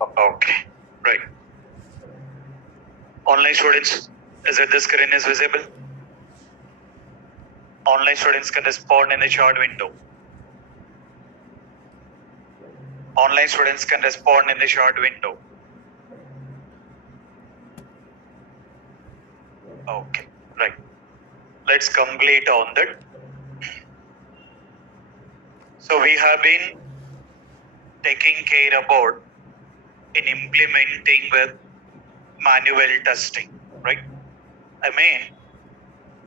Okay, right. Online students, is it the screen is visible? Online students can respond in the chat window. Online students can respond in the chat window. Okay, right. Let's complete on that. So we have been taking care about in implementing with manual testing, right? I mean,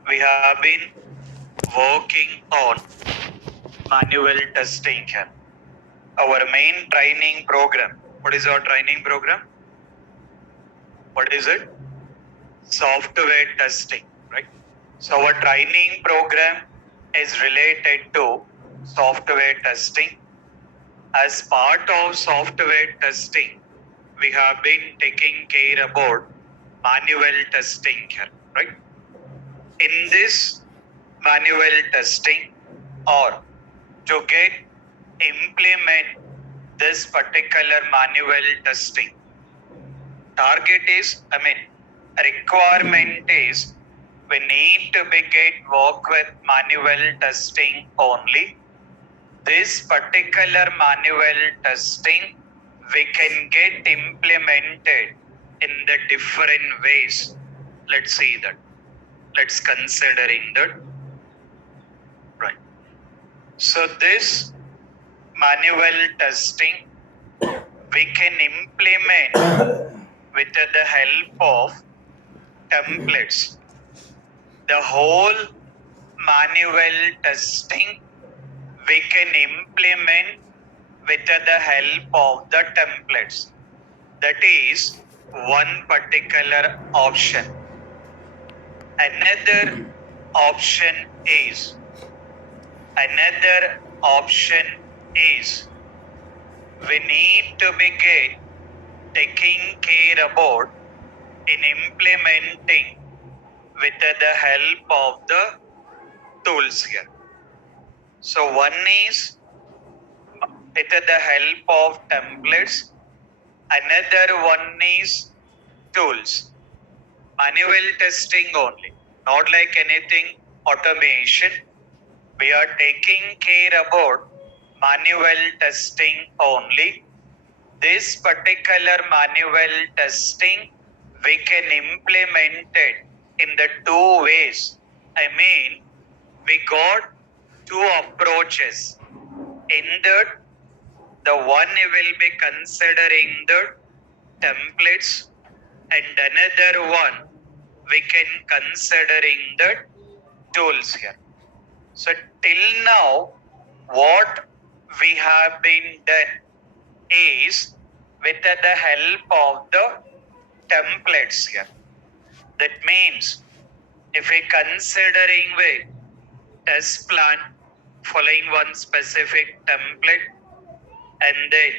we have been working on manual testing here. Our main training program. What is our training program? What is it? Software testing, right? So our training program is related to software testing. As part of software testing, we have been taking care about manual testing here, right? In this manual testing or to get implement this particular manual testing, requirement is we need to begin work with manual testing only. This particular manual testing we can get implemented in the different ways. Let's see that. Let's considering that. Right. So this manual testing we can implement with the help of templates. The whole manual testing we can implement with the help of the templates. That is one particular option. Another option is we need to begin taking care about in implementing with the help of the tools here. So one is with the help of templates. Another one is tools. Manual testing only, not like anything automation. We are taking care about manual testing only. This particular manual testing we can implement it in the two ways. We got two approaches. In that, the one will be considering the templates and another one we can considering the tools here. So till now, what we have been done is with the help of the templates here. That means if we considering with test plan following one specific template and then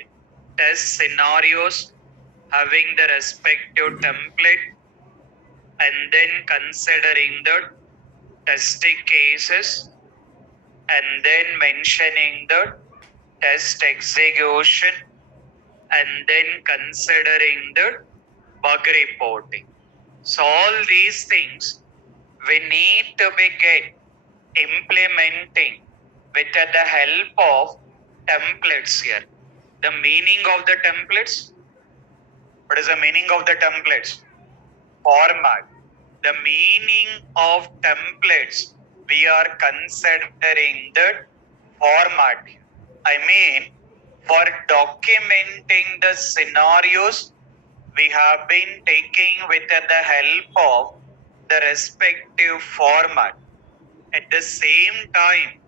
test scenarios having the respective template and then considering the testing cases and then mentioning the test execution and then considering the bug reporting. So all these things we need to begin implementing with the help of templates here. The meaning of the templates? What is the meaning of the templates? Format. The meaning of templates, we are considering the format. For documenting the scenarios, we have been taking with the help of the respective format. At the same time,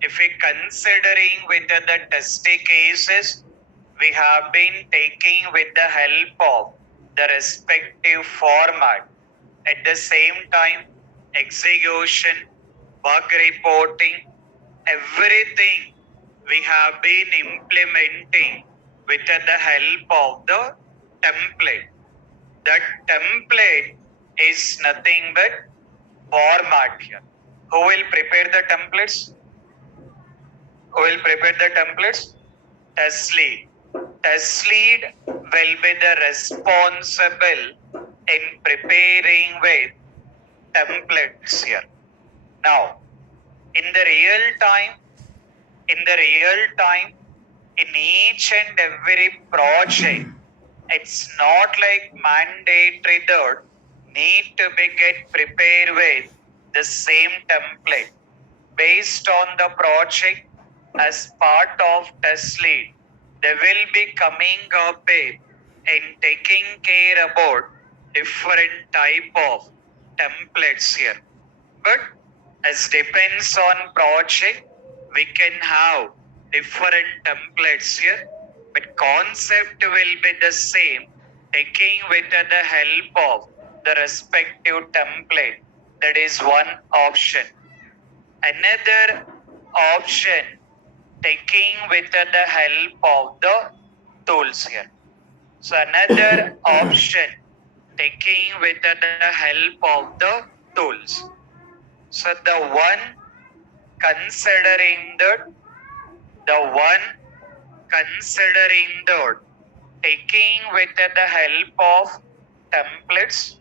if we considering with the test cases, we have been taking with the help of the respective format. At the same time, execution, bug reporting, everything we have been implementing with the help of the template. That template is nothing but format here. Who will prepare the templates? Test lead. Test lead will be the responsible in preparing with templates here. Now, in the real time, in the real time, in each and every project, it's not like mandatory that need to be get prepared with the same template based on the project as part of test lead. They will be coming up with and taking care about different type of templates here. But as depends on project, we can have different templates here, but concept will be the same, taking with the help of the respective template. That is one option. Another option, taking with the help of the tools here. So another option, taking with the help of the tools. So the one considering the one considering the taking with the help of templates.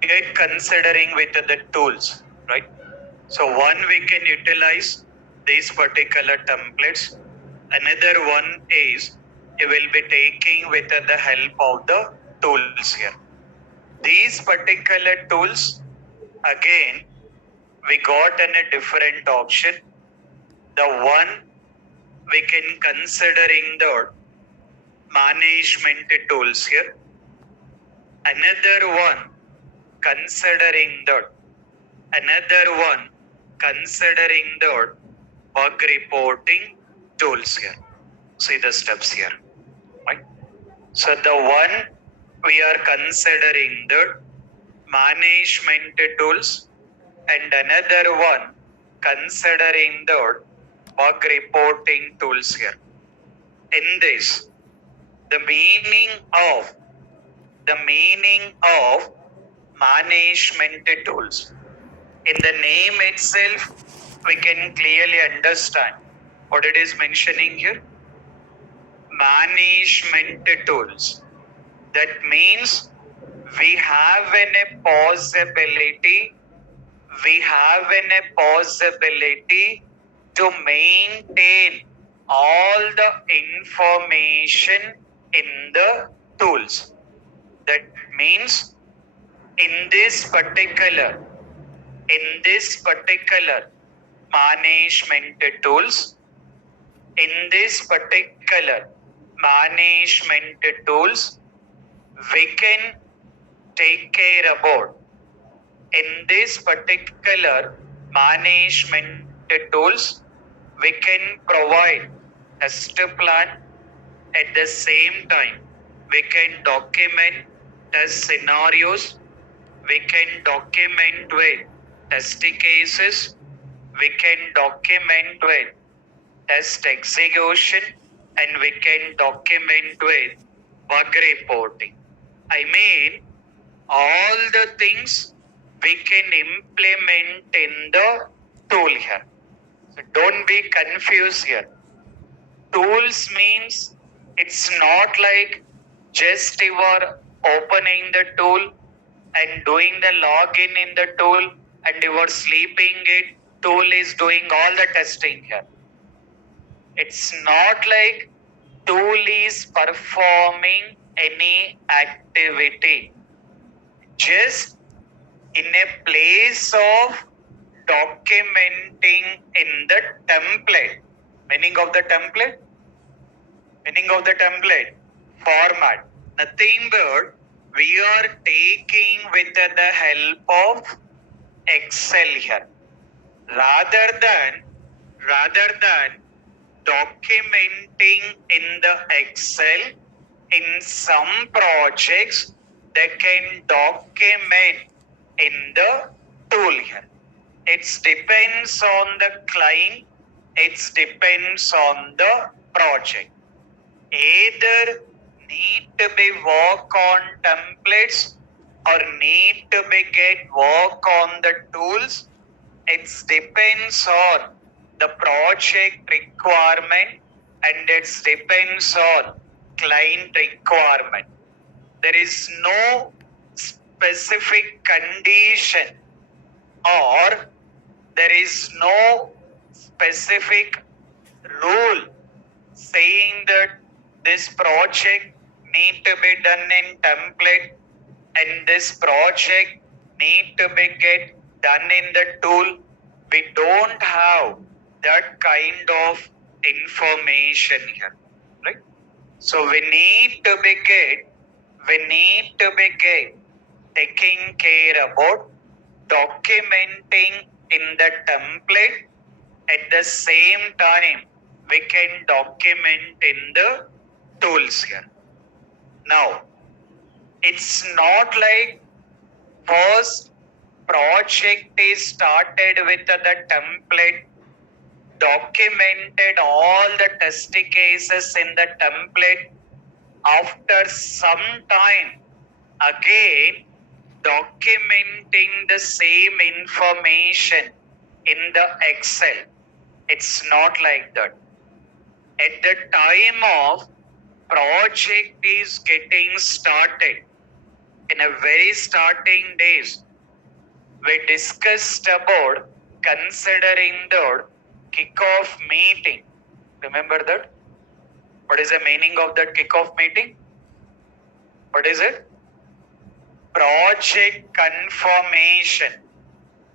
Get considering with the tools, right? So one we can utilize these particular templates. Another one is you will be taking with the help of the tools here. These particular tools, again, we got in a different option. The one we can considering the management tools here. Another one considering the bug reporting tools here. See the steps here, right? So the one we are considering the management tools, and another one considering the bug reporting tools here. In this, the meaning of management tools. In the name itself, we can clearly understand what it is mentioning here. Management tools. That means we have a possibility to maintain all the information in the tools. That means in this particular management tools. In this particular management tools, we can take care about. In this particular management tools, we can provide test plan. At the same time, we can document test scenarios. We can document with test cases. We can document with test execution, and we can document with bug reporting. I mean, all the things we can implement in the tool here. So don't be confused here. Tools means it's not like just you are opening the tool and doing the login in the tool and you are sleeping it. Tool is doing all the testing here. It's not like tool is performing any activity. Just in a place of documenting in the template. Meaning of the template? Meaning of the template? Format. Nothing but we are taking with the help of Excel here. Rather than documenting in the Excel, in some projects they can document in the tool here. It depends on the client, it depends on the project. Either need to be work on templates or need to be get work on the tools. It depends on the project requirement and it depends on client requirement. There is no specific condition or there is no specific rule saying that this project need to be done in template and this project need to be get done in the tool. We don't have that kind of information here, right? So we need to be taking care about documenting in the template. At the same time, we can document in the tools here. Now, it's not like first project is started with the template, documented all the test cases in the template. After some time, again, documenting the same information in the Excel. It's not like that. At the time of project is getting started, in a very starting days, we discussed about considering the kickoff meeting. Remember that? What is the meaning of that kickoff meeting? What is it? Project confirmation.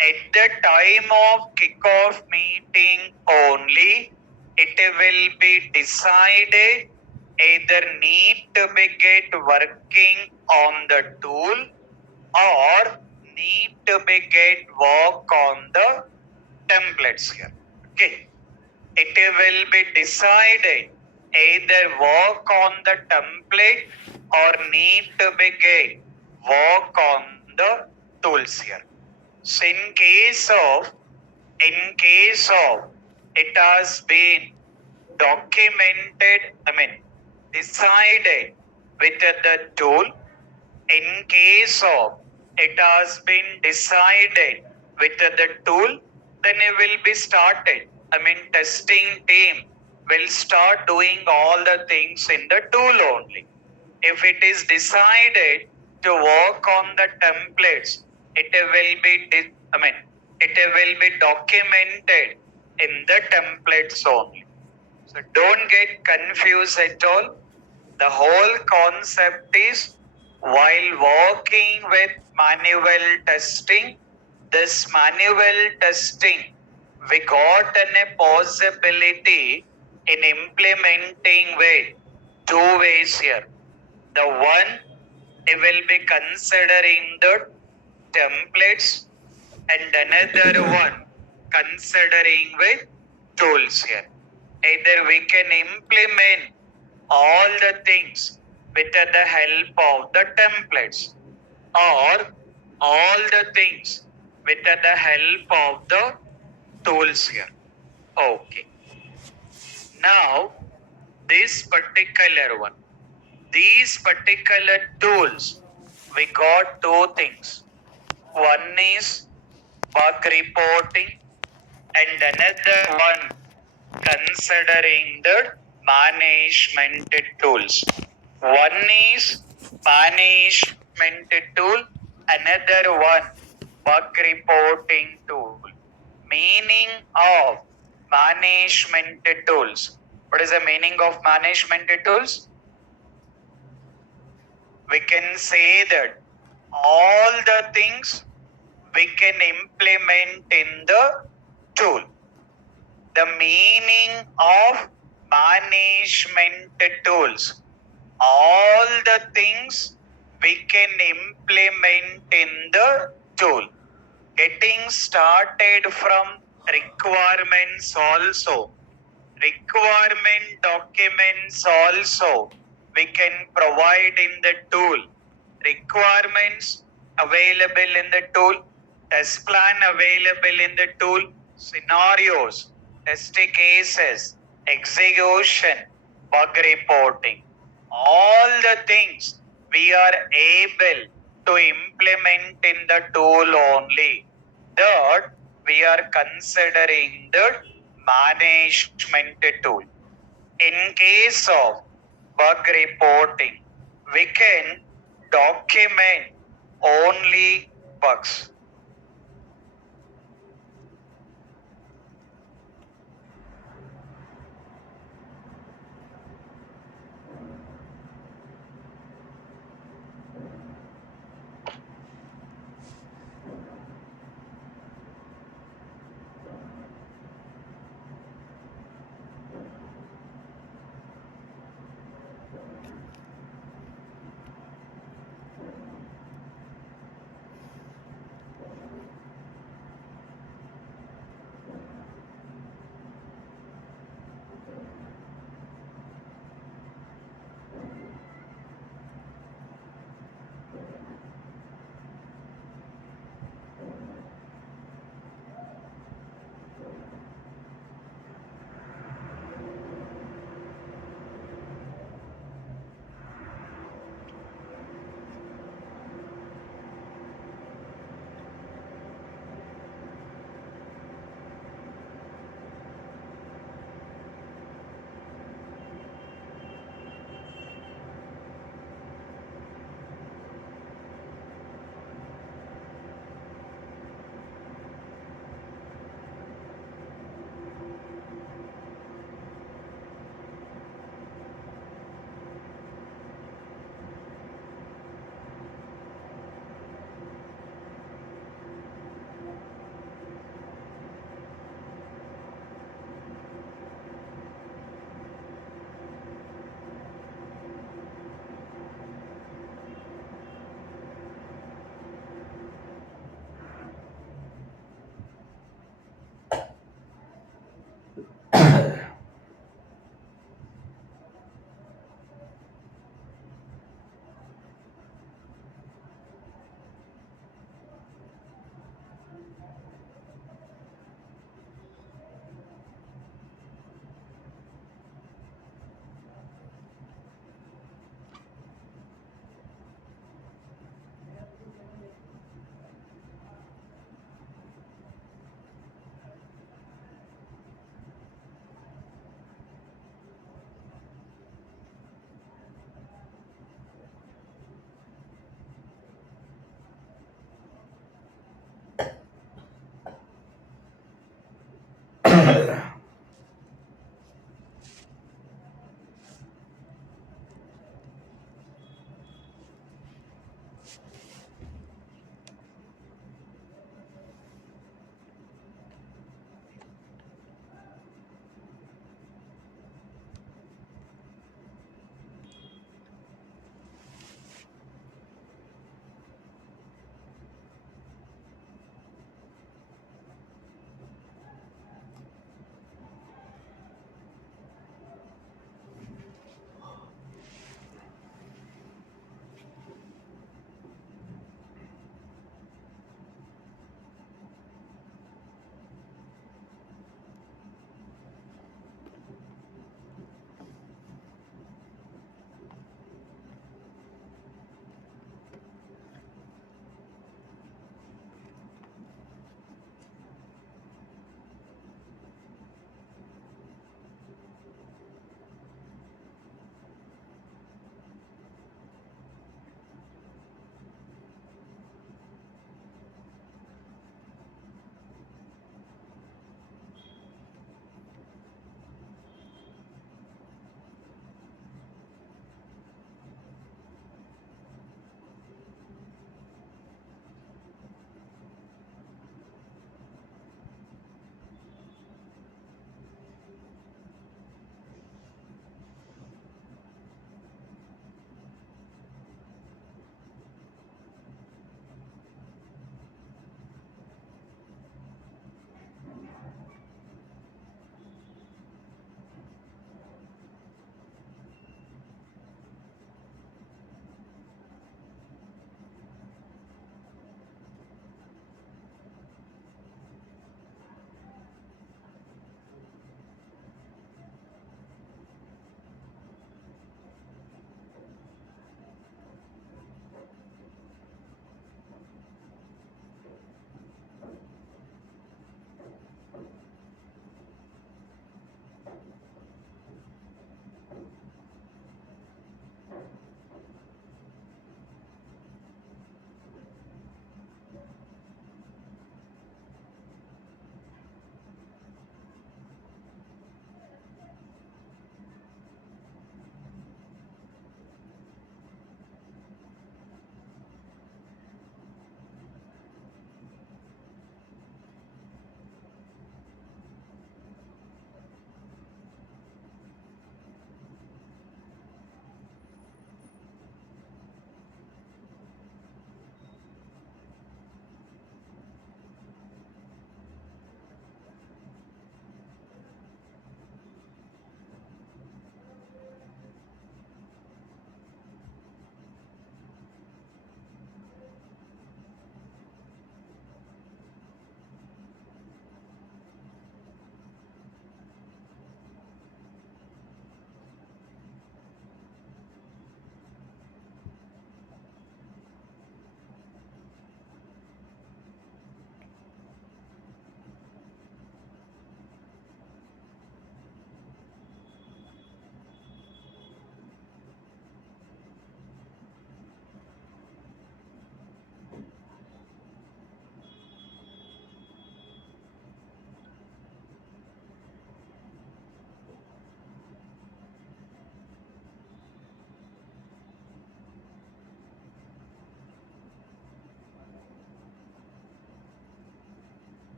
At the time of kickoff meeting only, it will be decided either need to be get working on the tool or need to be get work on the templates here. Okay. It will be decided either work on the template or need to be get work on the tools here. So in case of it has been decided with the tool. In case of it has been decided with the tool, then it will be started. Testing team will start doing all the things in the tool only. If it is decided to work on the templates, it will be documented in the templates only. So don't get confused at all. The whole concept is while working with manual testing, this manual testing we got a possibility in implementing with two ways here. The one, we will be considering the templates, and another one considering with tools here. Either we can implement all the things with the help of the templates, or all the things with the help of the tools here. Okay. Now, this particular one, these particular tools, we got two things. One is bug reporting, and another one considering the management tools. One is management tool, another one bug reporting tool. Meaning of management tools. What is the meaning of management tools? We can say that all the things we can implement in the tool. The meaning of management tools. All the things we can implement in the tool. Getting started from requirements also. Requirement documents also we can provide in the tool. Requirements available in the tool, test plan available in the tool, scenarios, test cases, execution, bug reporting. All the things we are able to implement in the tool only. That we are considering the management tool. In case of bug reporting, we can document only bugs.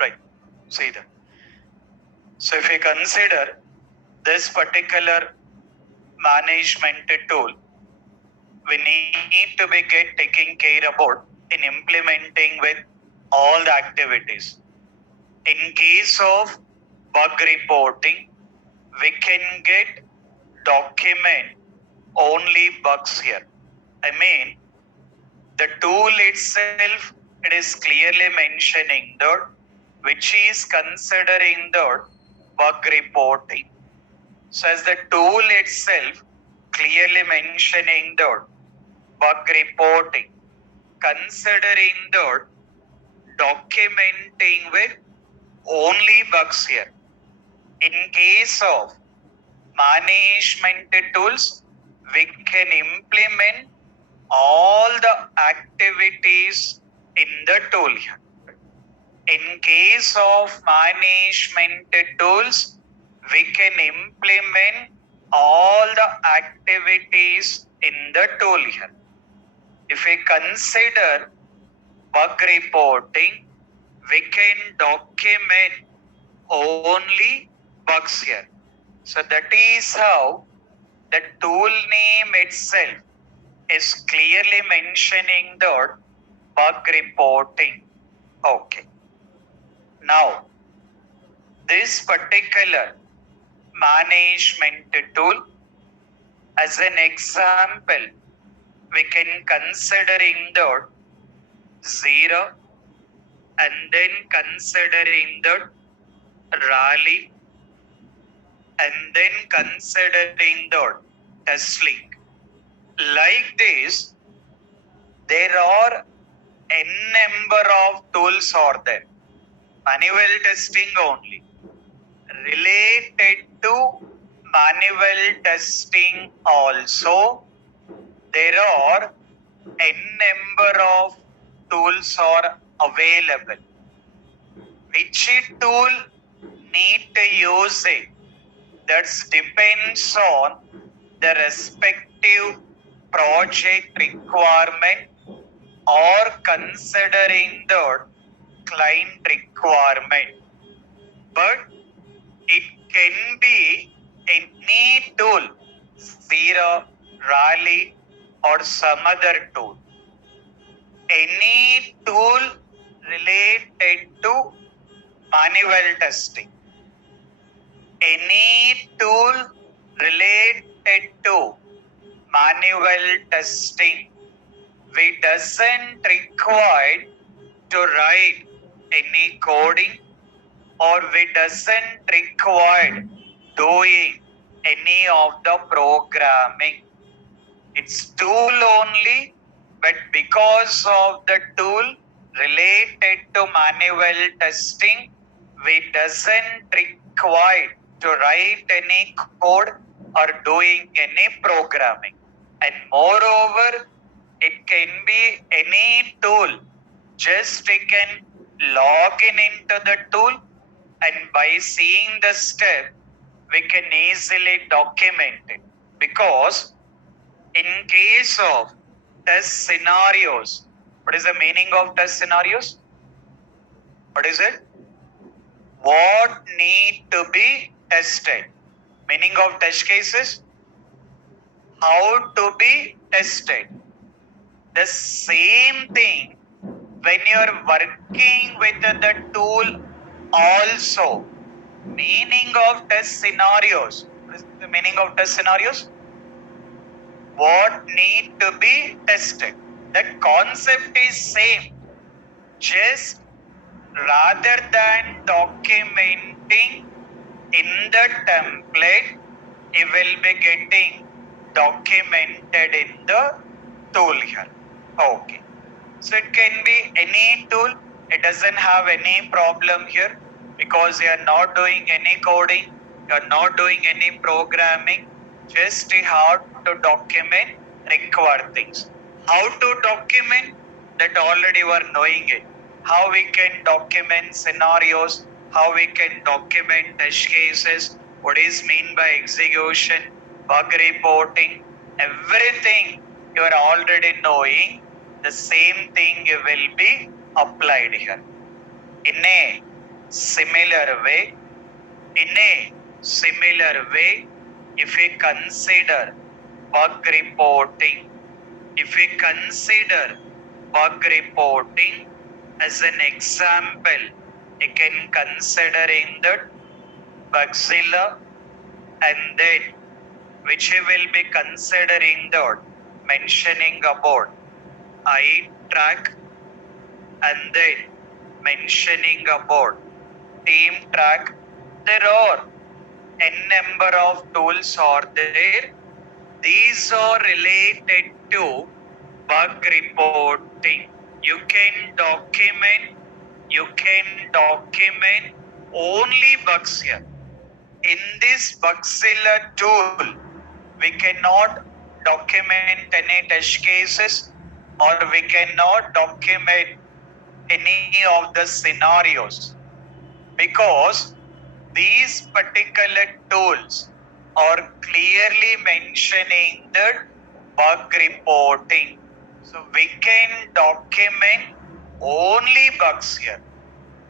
Right. See that. So if we consider this particular management tool, we need to be get taking care about in implementing with all the activities. In case of bug reporting, we can get document only bugs here. I mean, the tool itself, it is clearly mentioning that which is considering the bug reporting. So as the tool itself clearly mentioning the bug reporting, considering the documenting with only bugs here. In case of management tools, we can implement all the activities in the tool here. In case of management tools, we can implement all the activities in the tool here. If we consider bug reporting, we can document only bugs here. So that is how the tool name itself is clearly mentioning the bug reporting. Okay. Now, this particular management tool, as an example, we can considering the jira and then considering the rally and then considering the test link. Like this, there are n number of tools are there. Manual testing only. Related to manual testing also, there are n number of tools are available. Which tool need to use it? That depends on the respective project requirement or considering the client requirement. But it can be any tool, Jira, Rally, or some other tool. Any tool related to manual testing. Any tool related to manual testing. We doesn't require to write any coding or we doesn't require doing any of the programming. It's tool only, but because of the tool related to manual testing, we doesn't require to write any code or doing any programming. And moreover, it can be any tool. Just we can log in into the tool and by seeing the step, we can easily document it. Because in case of test scenarios, what is the meaning of test scenarios? What is it? What need to be tested? Meaning of test cases? How to be tested? The same thing when you are working with the tool also. Meaning of test scenarios. What is the meaning of test scenarios? What need to be tested? The concept is same. Just rather than documenting in the template, you will be getting documented in the tool here. Okay. So it can be any tool. It doesn't have any problem here because you are not doing any coding, you are not doing any programming. Just you have to document required things. How to document? That already you are knowing it. How we can document scenarios, how we can document test cases, what is mean by execution, bug reporting, everything you are already knowing. The same thing will be applied here. In a Similar way, in a similar way, if we consider bug reporting, if we consider bug reporting as an example, you can considering that Bugzilla, and then which we will be considering that mentioning about iTrack, and then mentioning about team track. There are n number of tools are there. These are related to bug reporting. You can document only bugs here. In this Bugzilla tool, we cannot document any test cases, or we cannot document any of the scenarios, because these particular tools are clearly mentioning the bug reporting. So we can document only bugs here.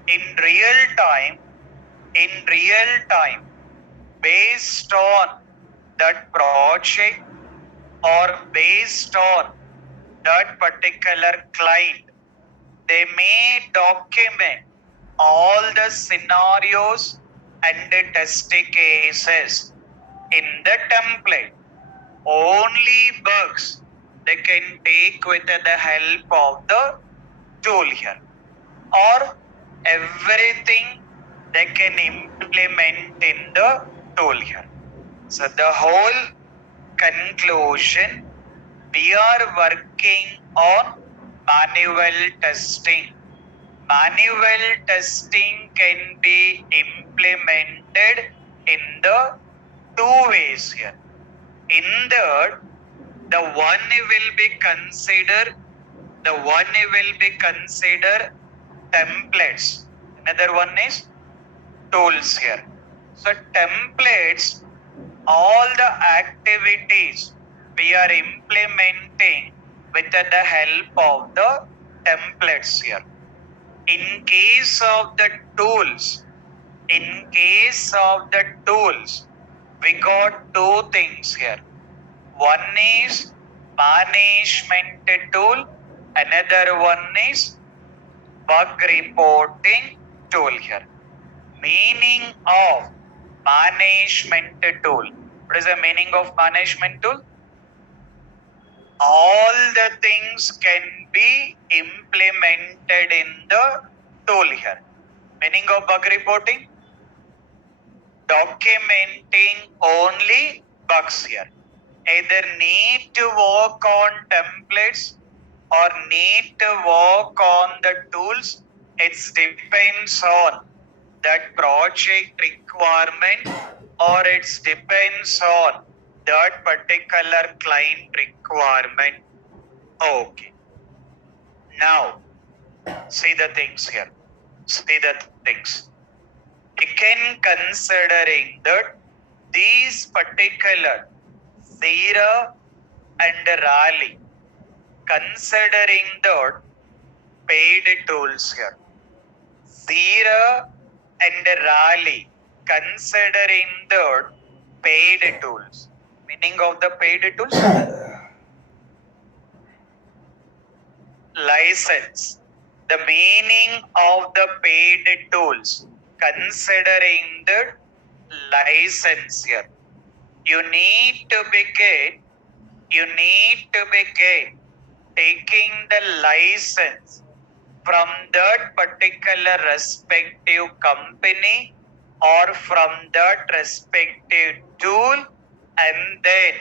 In real time, based on that project or based on that particular client, they may document all the scenarios and the test cases in the template. Only bugs they can take with the help of the tool here, or everything they can implement in the tool here. So the whole conclusion, we are working on manual testing. Manual testing can be implemented in the two ways here. In the one will be considered templates. Another one is tools here. So templates, all the activities we are implementing with the help of the templates here. In case of the tools, we got two things here. One is management tool, another one is bug reporting tool here. Meaning of management tool. What is the meaning of management tool? All the things can be implemented in the tool here. Meaning of bug reporting? Documenting only bugs here. Either need to work on templates or need to work on the tools. It depends on that project requirement, or it depends on that particular client requirement. Okay. Now, see the things here. We can considering that these particular Jira and Rally, considering the paid tools here. Jira and Rally, considering the paid tools. Meaning of the paid tools? License. The meaning of the paid tools, considering the license here. You need to begin taking the license from that particular respective company or from that respective tool, and then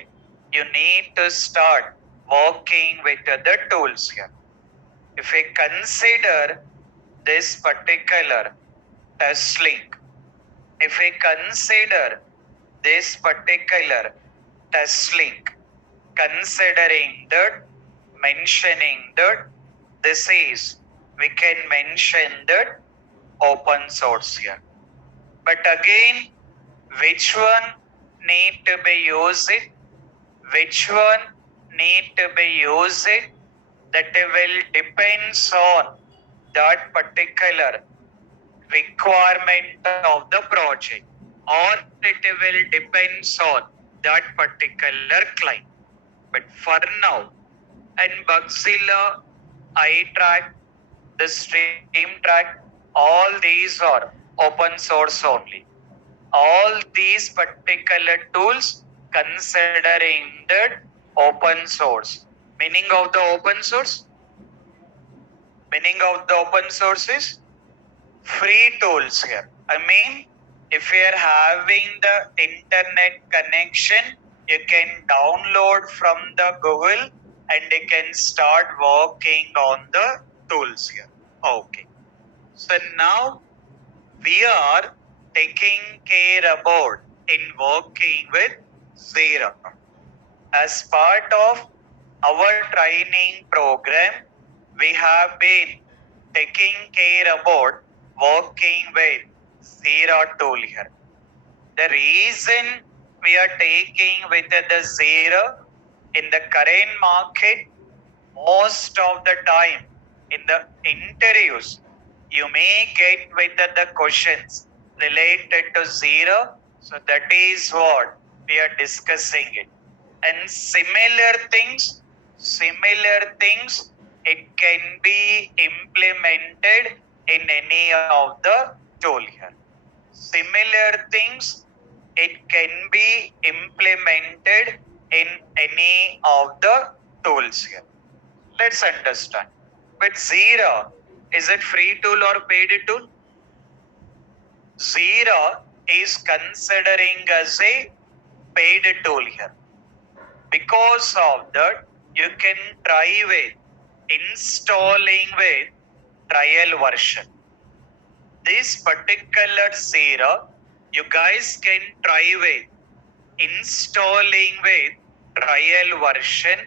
you need to start working with the tools here. If we consider this particular test link, considering that, mentioning that this is, we can mention that open source here. But again, which one need to be used? That will depends on that particular requirement of the project, or it will depends on that particular client. But for now, in Bugzilla, iTrack, the Stream Track, all these are open source only. All these particular tools considering that open source. Meaning of the open source? Meaning of the open source is free tools here. I mean, if you are having the internet connection, you can download from the Google and you can start working on the tools here. Okay. So now we are taking care about in working with Jira. As part of our training program, we have been taking care about working with Jira tool here. The reason we are taking with the Jira in the current market, most of the time in the interviews, you may get with the questions related to Jira. So that is what we are discussing it. And similar things, it can be implemented in any of the tool here. Similar things, it can be implemented in any of the tools here. Let's understand. But Jira, is it free tool or paid tool? Jira is considering as a paid tool here. Because of that, you can try with installing with trial version. This particular Jira, you guys can try with installing with trial version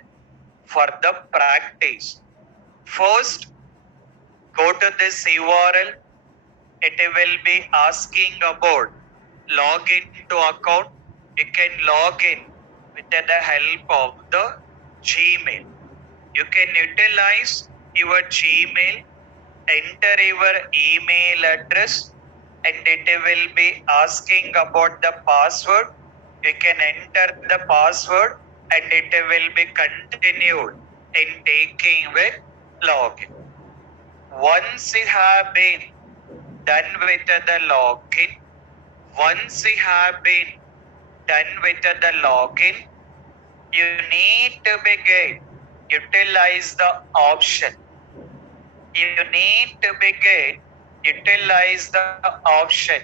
for the practice. First, go to this URL. It will be asking about login to account. You can log in with the help of the Gmail. You can utilize your Gmail, enter your email address, and it will be asking about the password. You can enter the password and it will be continued in taking with login. Once you have been done with the login, you need to begin utilize the option. You need to begin utilize the option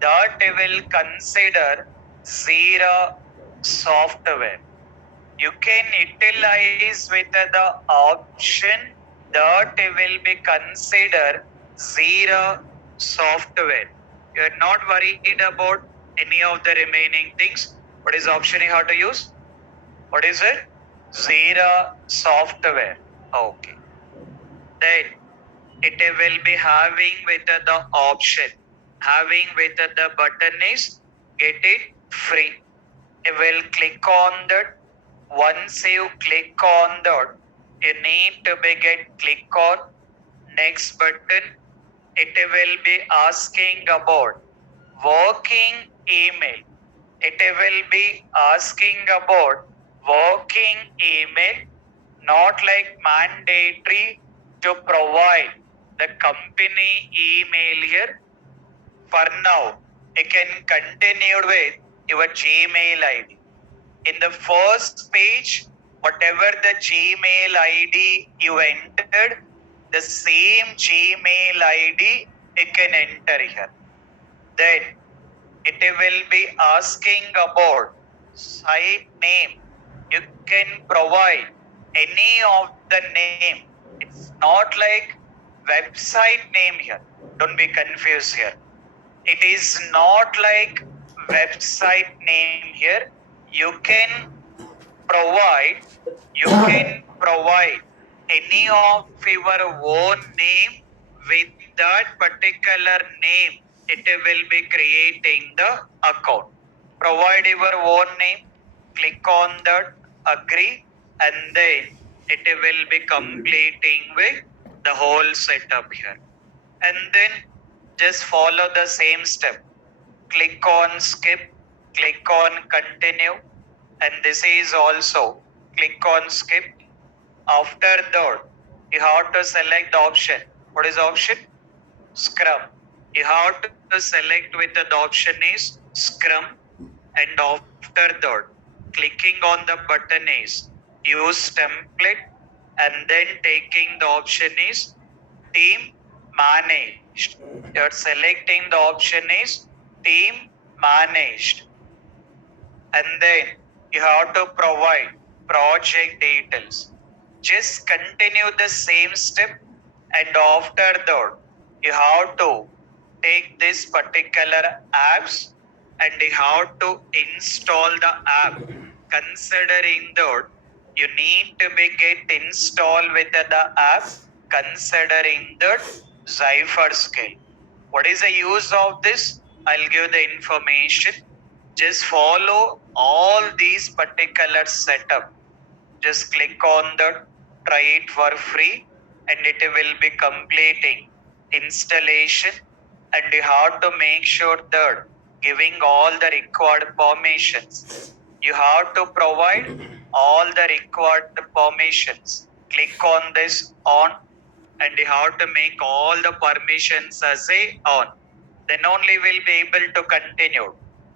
that will consider Jira software. You can utilize with the option that will be considered Jira software. You are not worried about any of the remaining things. What is the option you have to use? What is it? Jira software. Okay. Then it will be having with the option. Having with the button is get it free. You will click on that. Once you click on that, you need to click on next button. It will be asking about working email. It will be asking about working email, not like mandatory to provide the company email here. For now, you can continue with your Gmail ID. In the first page, whatever the Gmail ID you entered, the same Gmail ID you can enter here. Then it will be asking about site name. You can provide any of the name. It's not like website name here. Don't be confused here. It is not like website name here. You can provide any of your own name. With that particular name, it will be creating the account. Provide your own name, click on that, agree, and then it will be completing with the whole setup here. And then Just follow the same step. Click on skip, click on continue, and this is also click on skip. After that, you have to select the option. What is the option? Scrum. You have to select with the option is Scrum, and after that, clicking on the button is use template, and then taking the option is team managed. You're selecting the option is team managed, and then you have to provide project details. Just continue the same step, and after that, you have to take this particular apps and you have to install the app. Considering that you need to be get installed with the app, considering that Zypher scale. What is the use of this? I'll give the information. Just follow all these particular setup. Just click on the try it for free, and it will be completing installation, and you have to make sure that giving all the required permissions. You have to provide all the required permissions. Click on this on, and you have to make all the permissions as a on. Then only will be able to continue.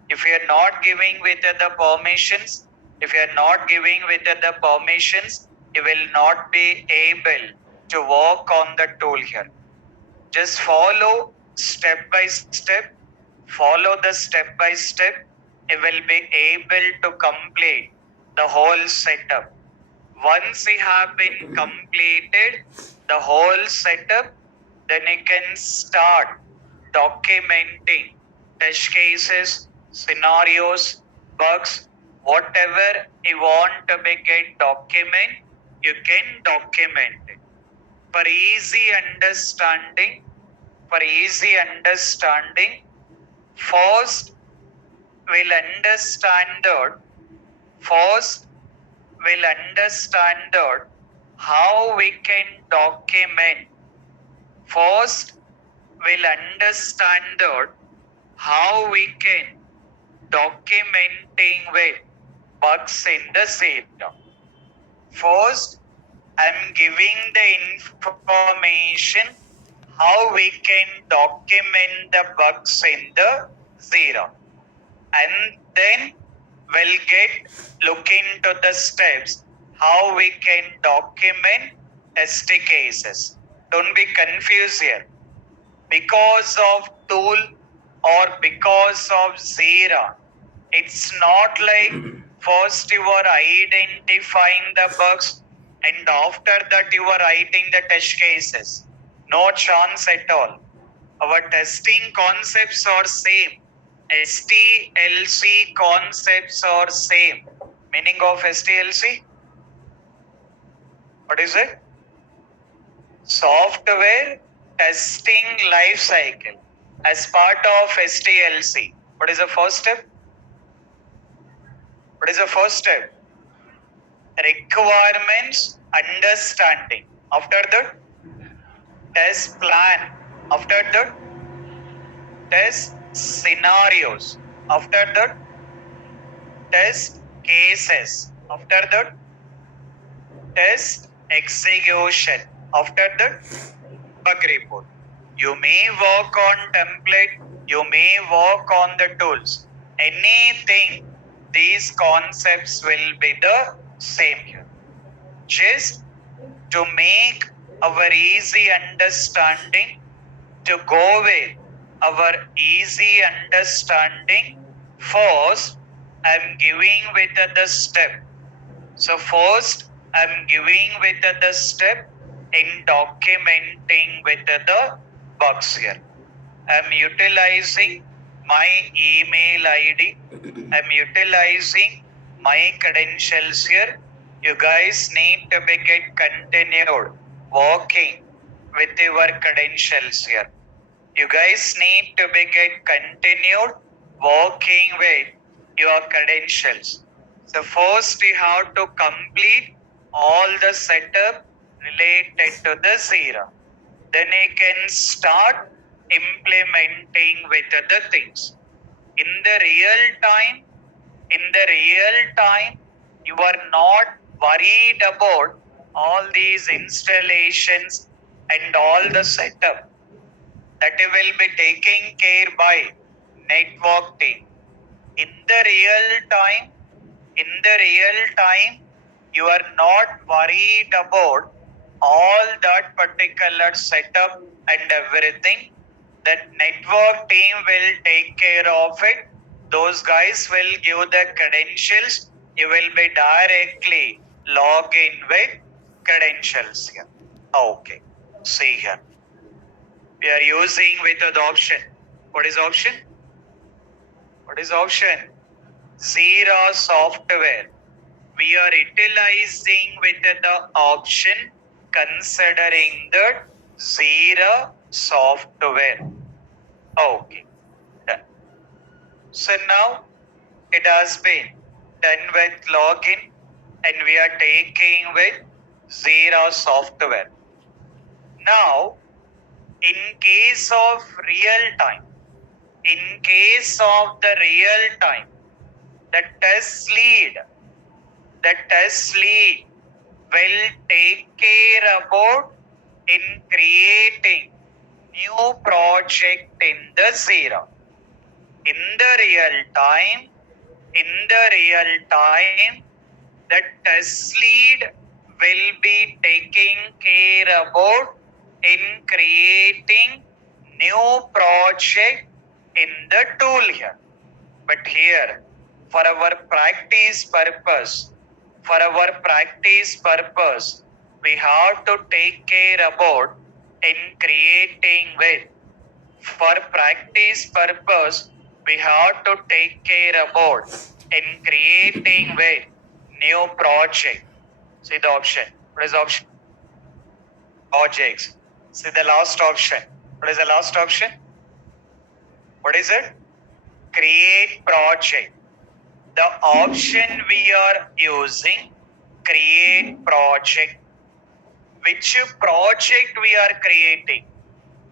If you are not giving with the permissions, if you are not giving with the permissions, you will not be able to work on the tool here. Just follow step by step. Follow the step by step. You will be able to complete the whole setup. Once you have been completed the whole setup, then you can start documenting test cases, scenarios, bugs, whatever you want to make a document, you can document it. For easy understanding, first we'll understand that how we can document. First, we'll understand that how we can documenting with bugs in the Jira. First, I'm giving the information how we can document the bugs in the Jira, and then we'll look into the steps how we can document test cases. Don't be confused here. Because of tool or because of Jira, it's not like first you are identifying the bugs and after that you are writing the test cases. No chance at all. Our testing concepts are same. STLC concepts are same. Meaning of STLC? What is it? Software testing life cycle. As part of STLC. What is the first step? What is the first step? Requirements understanding. After that, test plan. After that, test scenarios. After that, test cases. After that, test execution. After that, bug report. You may work on template, you may work on the tools. Anything, these concepts will be the same here. Just to make our easy understanding, to go with our easy understanding, first I'm giving with the step. So first I'm giving with the step in documenting with the bugs here. I'm utilizing my email ID. I'm utilizing my credentials here. You guys need to be get continued working with your credentials here. You guys need to be get continued working with your credentials. So first you have to complete all the setup related to the Jira. Then you can start implementing with other things. In the real time, you are not worried about all these installations and all the setup that will be taken care by network team. In the real time, you are not worried about all that particular setup and everything. That network team will take care of it. Those guys will give the credentials. You will be directly log in with credentials here. Okay. See here. We are using with the option. What is option? What is option? Jira software. We are utilizing with the option considering the Jira software. Okay. Done. So now it has been done with login and we are taking with Jira software. Now, in case of real time, the test lead will take care about in creating new project in the Jira. In the real time, the test lead will be taking care about in creating new project in the tool here. But here, for our practice purpose, we have to take care about in creating with. For practice purpose, we have to take care about in creating with new project. See the option. What is the option? Projects. See the last option. What is the last option? What is it? Create project. The option we are using, create project. Which project we are creating?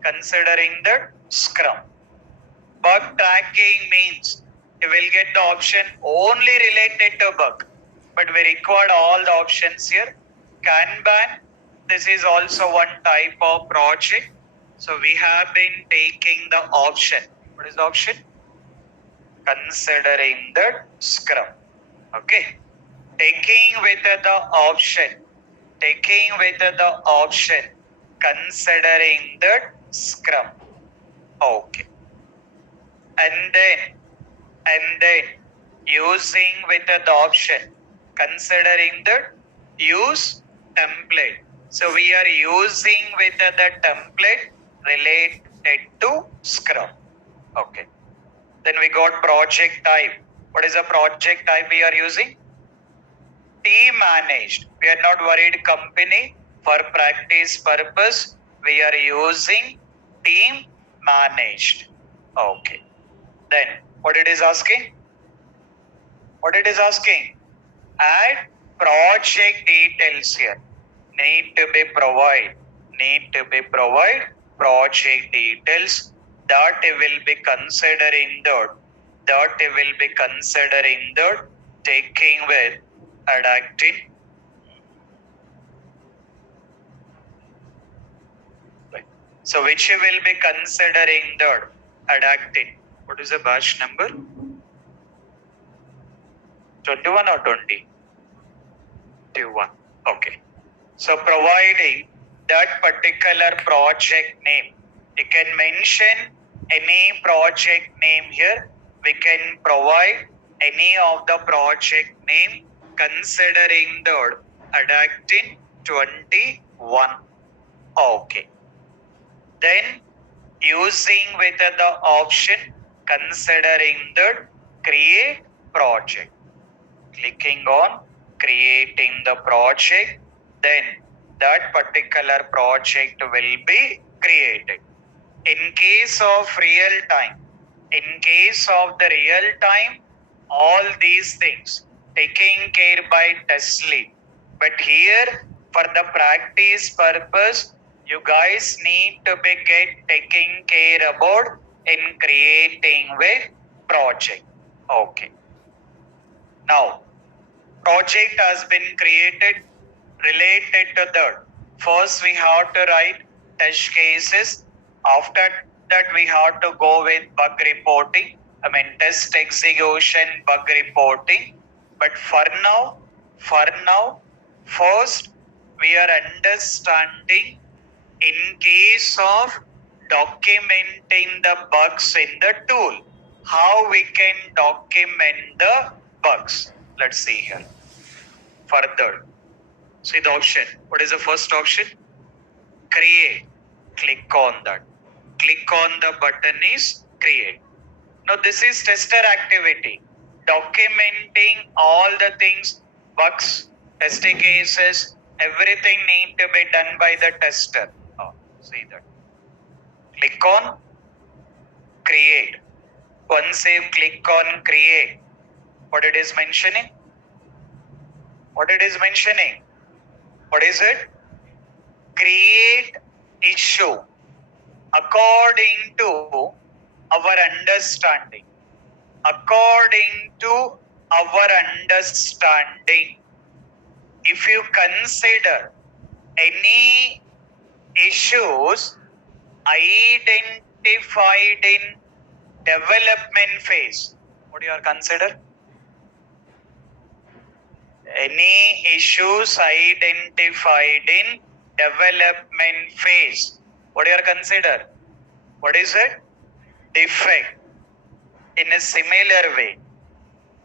Considering the Scrum. Bug tracking means you will get the option only related to bug. But we required all the options here. Kanban, this is also one type of project. So we have been taking the option. What is the option? Considering the Scrum. Okay. Taking with the option. Considering the Scrum. Okay. And then using with the option. Considering the use template. So we are using with the template related to Scrum. Okay. Then we got project type. What is the project type we are using? Team managed. We are not worried company. For practice purpose, we are using team managed. Okay. Then what it is asking? Add project details here. Need to be provide project details that will be considering the taking with adapting. So which will be considering the adapting. What is the batch number? 21 or 20? 21. Okay. So providing that particular project name. You can mention any project name here. We can provide any of the project name considering the adapting 21. Okay. Then using with the option considering the create project. Clicking on creating the project, then that particular project will be created. In case of the real time, all these things taken care by test lead. But here, for the practice purpose, You guys need to be taking care about in creating with project. Okay. Now, project has been created related to that. First, we have to write test cases. After that, we have to go with bug reporting. Test execution, bug reporting. But for now, first we are understanding in case of documenting the bugs in the tool, how we can document the bugs. Let's see here. Further, see the option. What is the first option? Create. Click on that. Click on the button is create. Now this is tester activity. Documenting all the things, bugs, test cases, everything need to be done by the tester. Oh, see that. Click on create. Once you click on create, what it is mentioning? What it is mentioning? What is it? Create issue according to our understanding. According to our understanding, if you consider any issues identified in development phase, what do you consider? Any issues identified in development phase, what do you consider? What is it? Defect. In a similar way,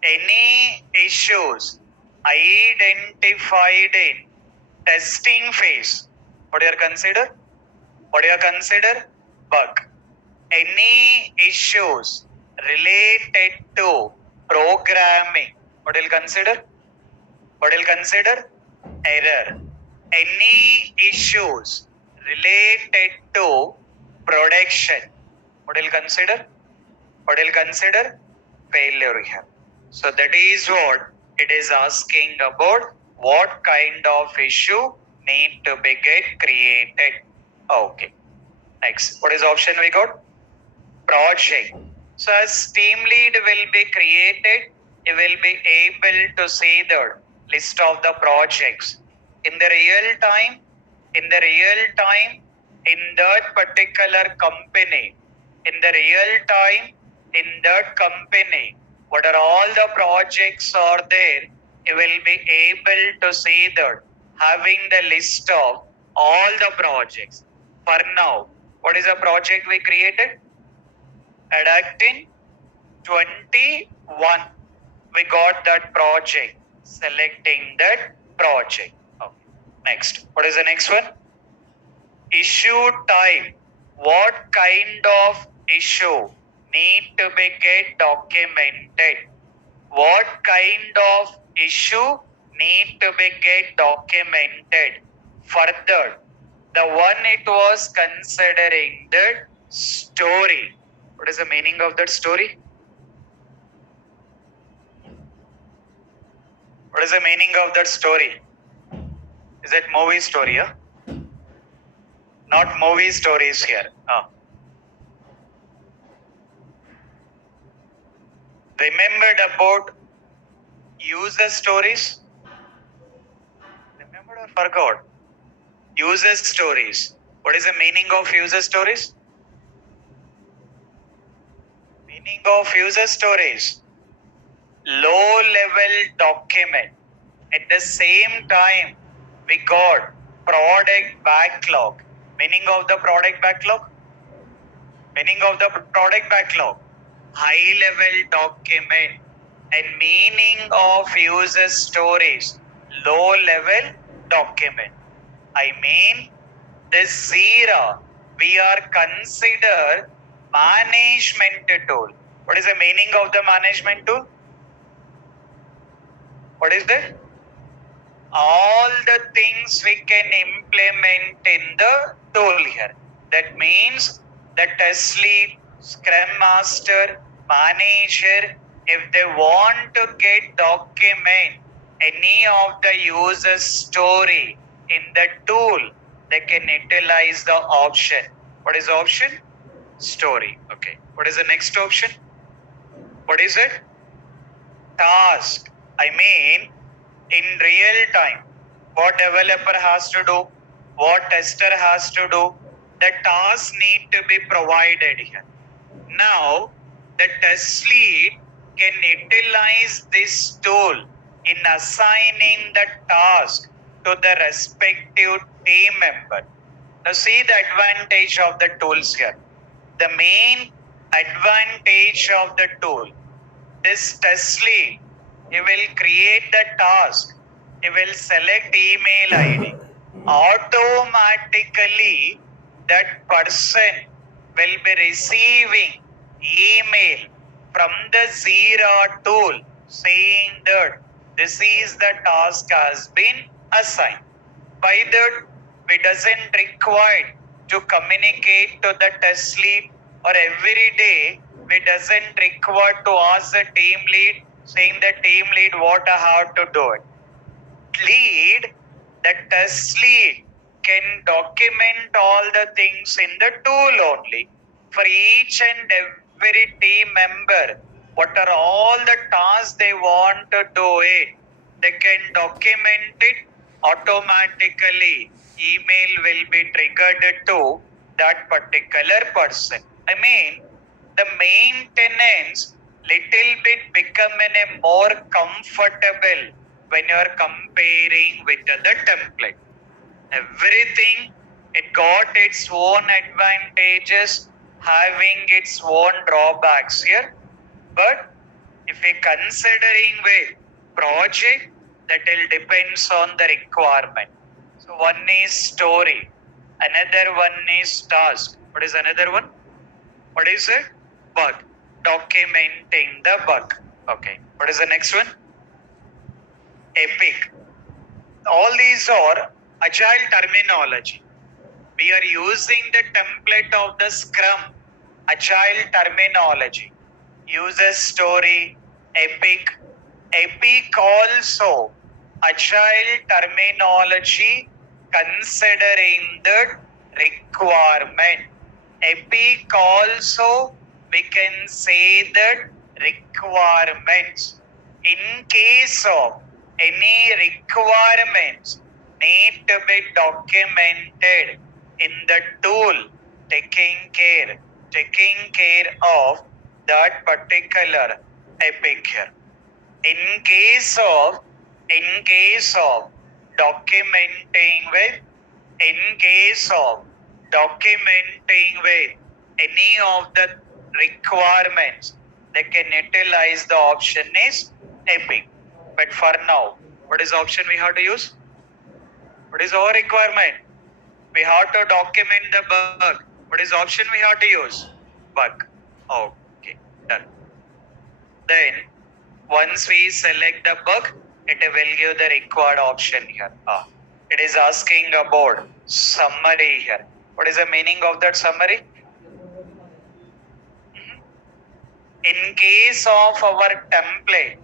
any issues identified in testing phase, what do you consider? What do you consider? Bug. Any issues related to programming, what do you consider? What do you consider? Error. Any issues related to production, what do you consider? What will consider? Failure here. So that is what it is asking about, what kind of issue need to be get created. Okay. Next. What is option we got? Project. So as team lead will be created, you will be able to see the list of the projects. In the real time, in that particular company, in the real time, in that company, what are all the projects are there, you will be able to see that, having the list of all the projects. For now, what is the project we created? Adapt in 21. We got that project. Selecting that project. Okay. Next. What is the next one? Issue type. What kind of issue need to be get documented? What kind of issue need to be get documented? Further, the one it was considering the story. What is the meaning of that story? What is the meaning of that story? Is that movie story? Huh? Not movie stories here. Remembered about user stories? Remembered or forgot? User stories. What is the meaning of user stories? Meaning of user stories. Low level document. At the same time, we got product backlog. Meaning of the product backlog? Meaning of the product backlog. High level document. And meaning of user stories. Low level document. I mean, this jira we are considered management tool. What is the meaning of the management tool? What is it? All the things we can implement in the tool here. That means the test lead, scrum master, manager, if they want to get document any of the user story in the tool, they can utilize the option. What is the option? Story. Okay. What is the next option? What is it? Task. I mean, in real time, what developer has to do, what tester has to do, the tasks need to be provided here. Now, the test lead can utilize this tool in assigning the task to the respective team member. Now, see the advantage of the tools here. The main advantage of the tool, this test lead, he will create the task, he will select email ID. Automatically, that person will be receiving email from the Jira tool saying that this is the task has been assigned. By that, we doesn't require to communicate to the test lead, or every day we doesn't require to ask the team lead saying the team lead what I have to do it. Lead, the test lead can document all the things in the tool only. For each and every team member, what are all the tasks they want to do it, they can document it automatically. Email will be triggered to that particular person. I mean, the maintenance little bit becoming a more comfortable when you are comparing with the template. Everything, it got its own advantages, having its own drawbacks here. But if we considering with project, that will depends on the requirement. So one is story, another one is task. What is another one? What is it? Bug. Documenting the bug. Okay. What is the next one? Epic. All these are agile terminology. We are using the template of the Scrum agile terminology. User story, epic. Epic also agile terminology considering the requirement. Epic also we can say that requirements. In case of any requirements need to be documented in the tool, taking care of that particular epic here. In case of documenting with any of the requirements, they can utilize the option is epic. But for now, what is the option we have to use? What is our requirement? We have to document the bug. What is the option we have to use? Bug. Okay, done. Then once we select the bug, it will give the required option here. It is asking about summary here. What is the meaning of that summary? In case of our template,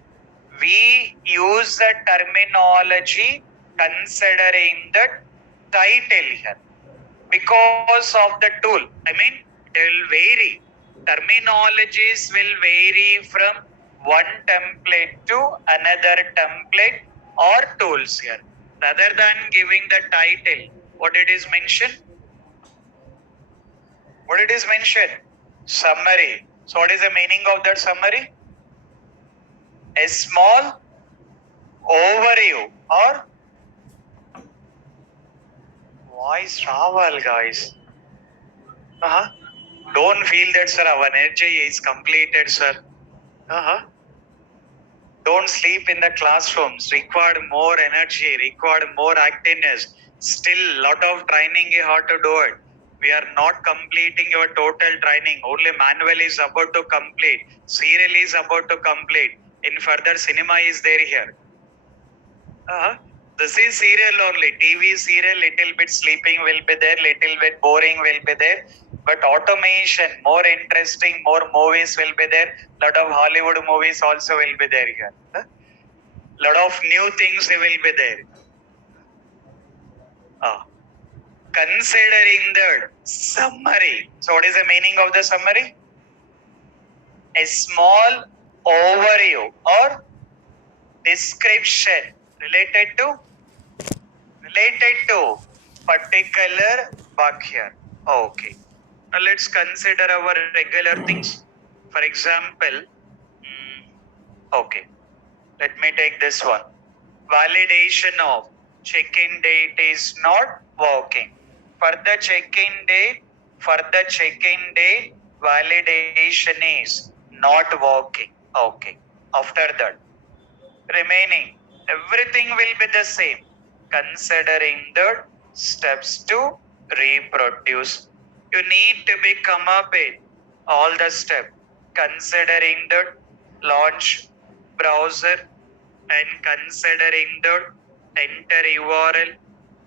we use the terminology considering the title here. Because of the tool, I mean, it will vary. Terminologies will vary from one template to another template or tools here. Rather than giving the title, what it is mentioned? What it is mentioned? Summary. So what is the meaning of that summary? A small overview or voice travel, guys. Don't feel that, sir, our energy is completed, sir. Don't sleep in the classrooms. Required more energy, required more activeness. Still, lot of training you have to do it. We are not completing your total training. Only manual is about to complete. Serial is about to complete. In further, cinema is there here. This is serial only. TV serial, little bit sleeping will be there, little bit boring will be there. But automation, more interesting, more movies will be there. Lot of Hollywood movies also will be there here. Lot of new things will be there. considering the summary. So what is the meaning of the summary? A small overview or description related to particular bug here. Okay. Now let's consider our regular things. For example, okay, let me take this one. Validation of check-in date is not working. For the check-in date, validation is not working. Okay. After that, remaining everything will be the same, considering the steps to reproduce. You need to be come up with all the steps, considering the launch browser and considering the enter URL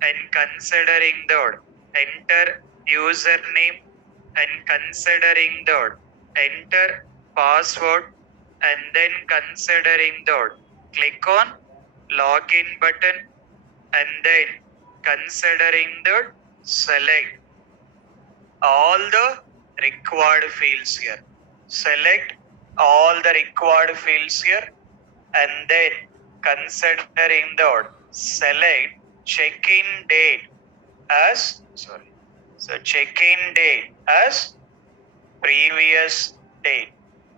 and considering the enter username and considering the enter password and then considering the click on login button and then considering the select all the required fields here. Select all the required fields here and then considering the select check-in date as check-in date as previous date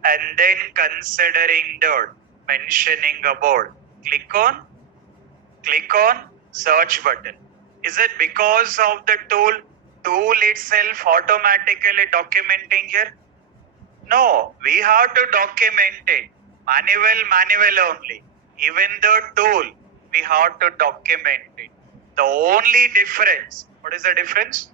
and then considering the mentioning about click on search button. Is it because of the tool itself automatically documenting here? No, we have to document it manual only. Even the tool we have to document it. The only difference, what is the difference?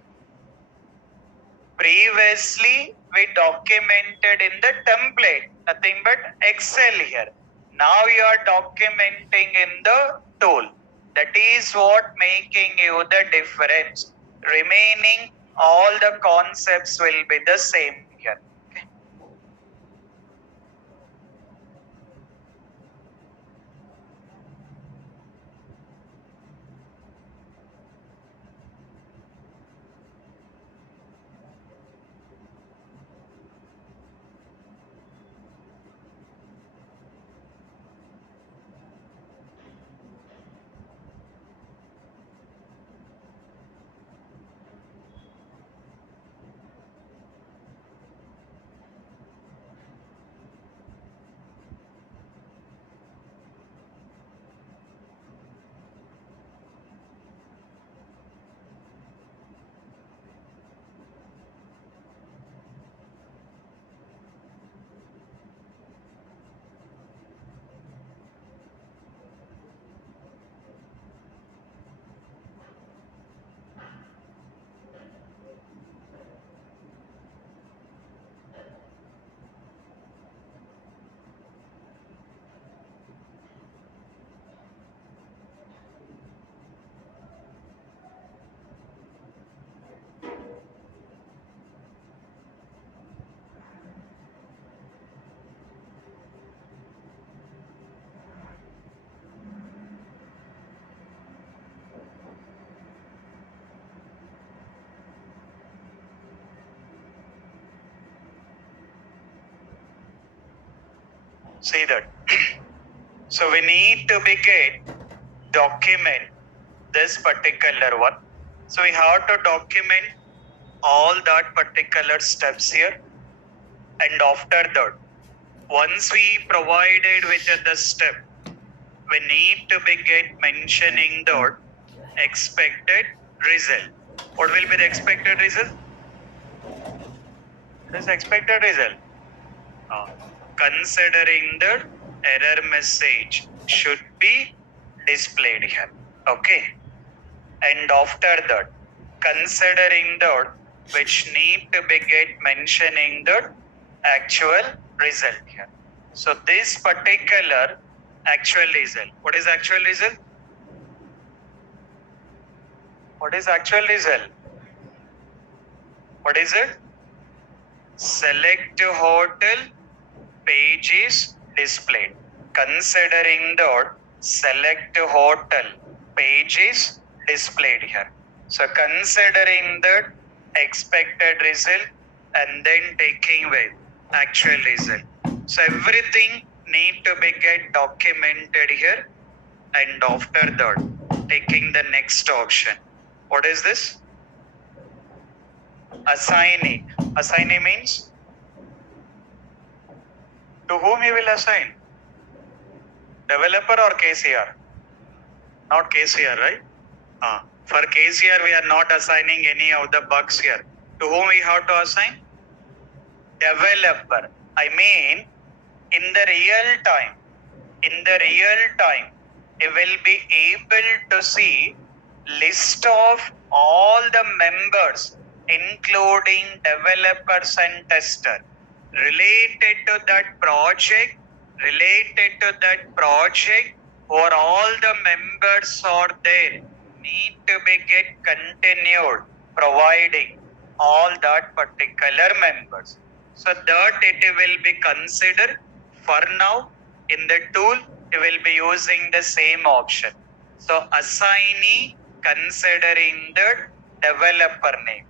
Previously we documented in the template, nothing but Excel here. Now you are documenting in the tool. That is what making you the difference. Remaining all the concepts will be the same here. Okay. See that. So we need to document this particular one. So we have to document all that particular steps here. And after that, once we provided with the step, we need to mentioning the expected result. What will be the expected result? This expected result. Considering the error message should be displayed here. Okay. And after that, considering that which need to be mentioning the actual result here. So this particular actual result. What is actual result? What is actual result? What is it? Select hotel page is displayed. Considering that select hotel page is displayed here. So considering the expected result and then taking with actual result. So everything need to be get documented here, and after that taking the next option. What is this? Assignee. Assignee means to whom you will assign? Developer or KCR? Not KCR, right? For KCR, we are not assigning any of the bugs here. To whom we have to assign? Developer. I mean, in the real time, you will be able to see list of all the members, including developers and tester, related to that project, or all the members are there, need to be get continued providing all that particular members. So that it will be considered. For now, in the tool, you will be using the same option. So assignee considering the developer name.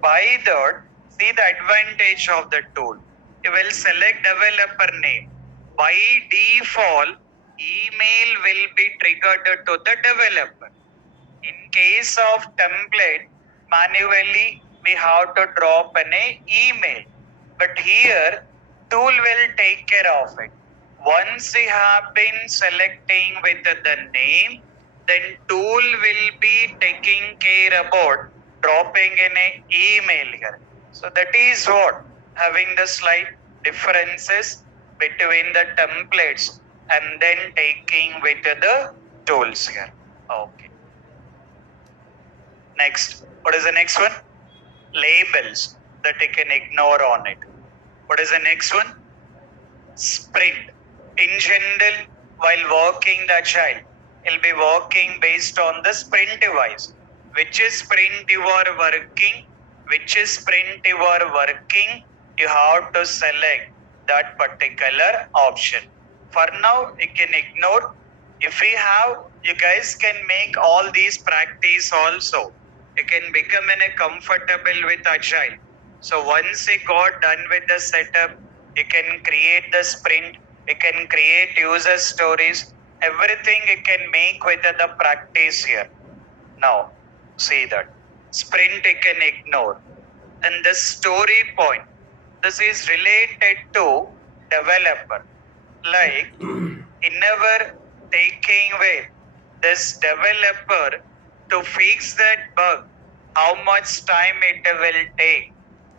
By that, see the advantage of the tool. You will select developer name. By default, email will be triggered to the developer. In case of template, manually we have to drop an email. But here, tool will take care of it. Once we have been selecting with the name, then tool will be taking care about dropping in an email here. So that is what having the slight differences between the templates and then taking with the tools here. Okay. Next, what is the next one? Labels that you can ignore on it. What is the next one? Sprint. In general, while working the agile, you'll be working based on the sprint device. Which is sprint you are working? You have to select that particular option. For now, you can ignore. If we have, you guys can make all these practice also. You can become comfortable with agile. So once you got done with the setup, you can create the sprint, you can create user stories, everything you can make with the practice here. Now, see that. Sprint you can ignore. And the story point, this is related to developer. Like, in our taking with this developer to fix that bug, how much time it will take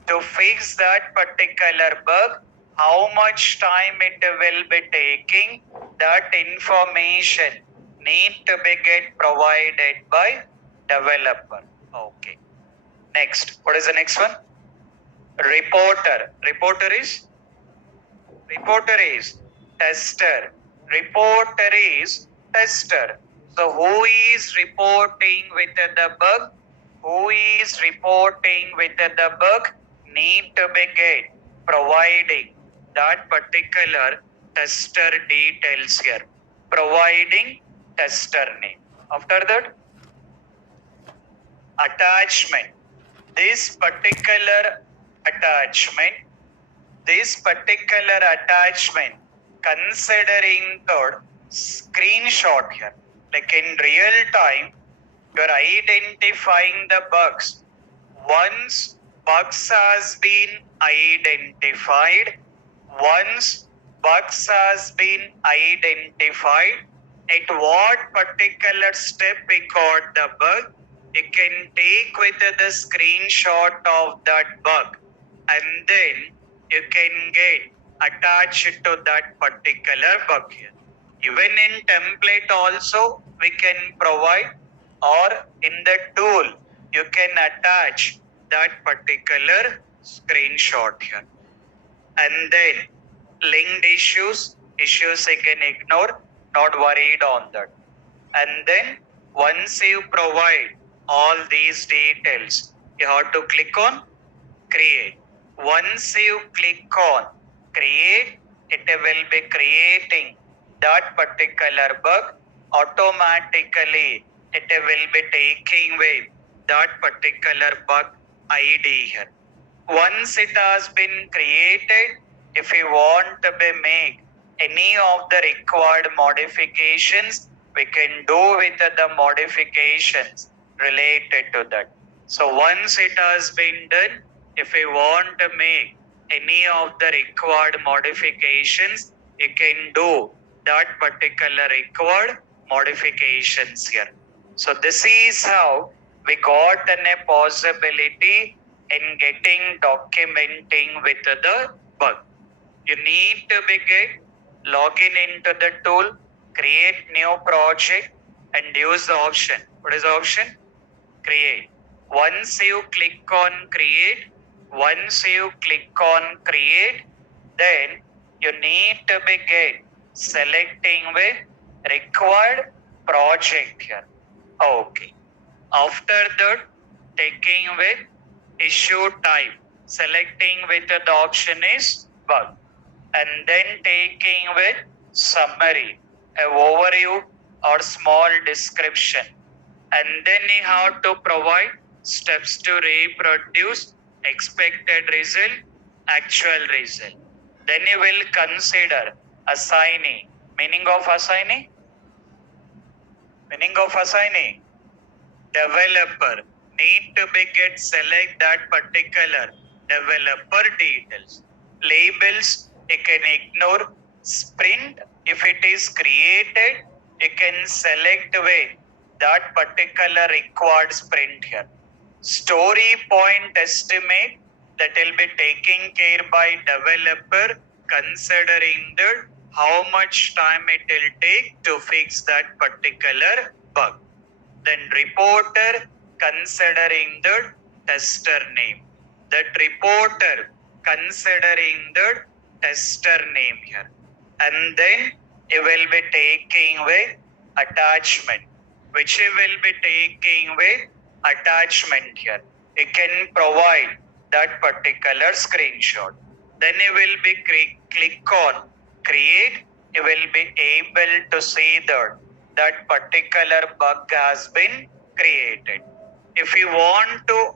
to fix that particular bug, how much time it will be taking, that information need to be get provided by developer. Okay. Next, what is the next one? Reporter. Reporter is tester. Reporter is tester. So who is reporting with the bug? Need to be get providing that particular tester details here. Providing tester name. After that, attachment. This particular attachment, considering the screenshot here, like in real time, you're identifying the bugs. Once bugs has been identified, at what particular step we got the bug, you can take with the screenshot of that bug, and then you can get attached to that particular bug here. Even in template also we can provide, or in the tool you can attach that particular screenshot here. And then linked issues you can ignore, not worried on that. And then once you provide all these details, you have to click on create. Once you click on create, it will be creating that particular bug. Automatically it will be taking with that particular bug ID here. Once it has been created, if we want to make any of the required modifications, we can do with the modifications related to that. So once it has been done, if we want to make any of the required modifications, you can do that particular required modifications here. So this is how we got a possibility in getting documenting with the bug. You need to login into the tool, create new project and use the option. What is the option? Create. Once you click on create, then you need to selecting with required project here. Okay. After that, taking with issue type, selecting with the option is bug, and then taking with summary, a overview or small description, and then you have to provide steps to reproduce expected result, actual result. Then you will consider assigning. Meaning of assigning? Developer need to select that particular developer details. Labels you can ignore. Sprint, if it is created, you can select with that particular required sprint here. Story point estimate, that will be taken care by developer, considering the how much time it will take to fix that particular bug. Then reporter, considering the tester name. That reporter considering the tester name here. And then you will be taking with attachment, which you will be taking with attachment here. You can provide that particular screenshot. Then you will be click on create. You will be able to see that particular bug has been created. If you want to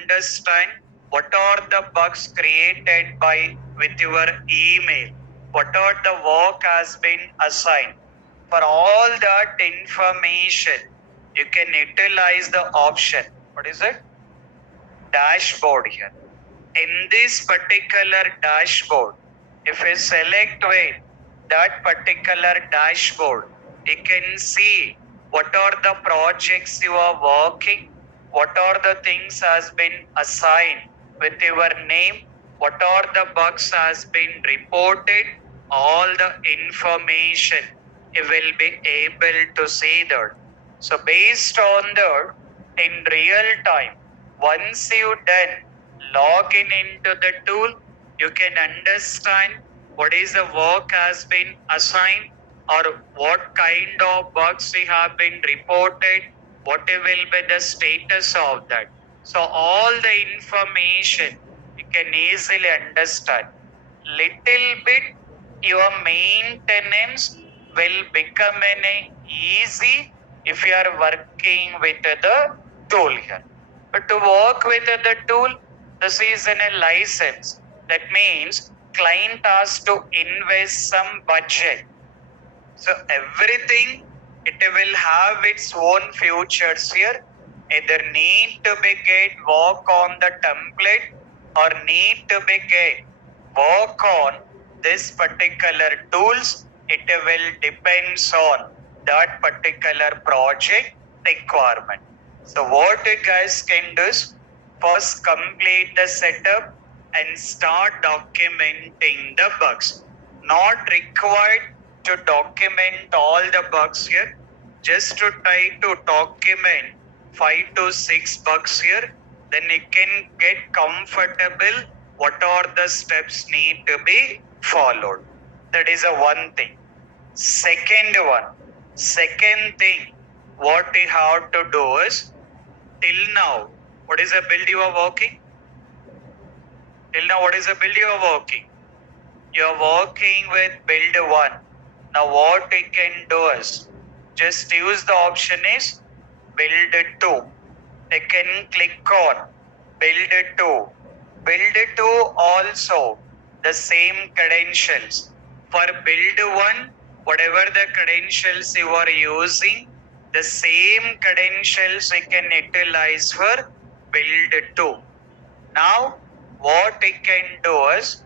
understand what are the bugs created by with your email, what are the work has been assigned, for all that information, you can utilize the option. What is it? Dashboard here. In this particular dashboard, if you select with that particular dashboard, you can see what are the projects you are working, what are the things has been assigned with your name, what are the bugs has been reported, all the information you will be able to see that. So based on that, in real time, once you done login into the tool, you can understand what is the work has been assigned or what kind of bugs we have been reported, what will be the status of that. So all the information you can easily understand. Little bit your maintenance will become easy if you are working with the tool here. But to work with the tool, this is a license. That means client has to invest some budget. So everything, it will have its own features here. Either need to work on the template or need to work on this particular tools. It will depends on that particular project requirement. So what you guys can do is first complete the setup and start documenting the bugs. Not required to document all the bugs here. Just to try to document 5 to 6 bugs here. Then you can get comfortable what are the steps need to be followed. That is a one thing. Second thing, what we have to do is, till now, what is the build you are working? Till now, what is the build you are working? You are working with build 1. Now what we can do is, just use the option is build 2. I can click on build 2. Build 2 also the same credentials. For build 1, whatever the credentials you are using, the same credentials we can utilize for build 2. Now, what we can do is,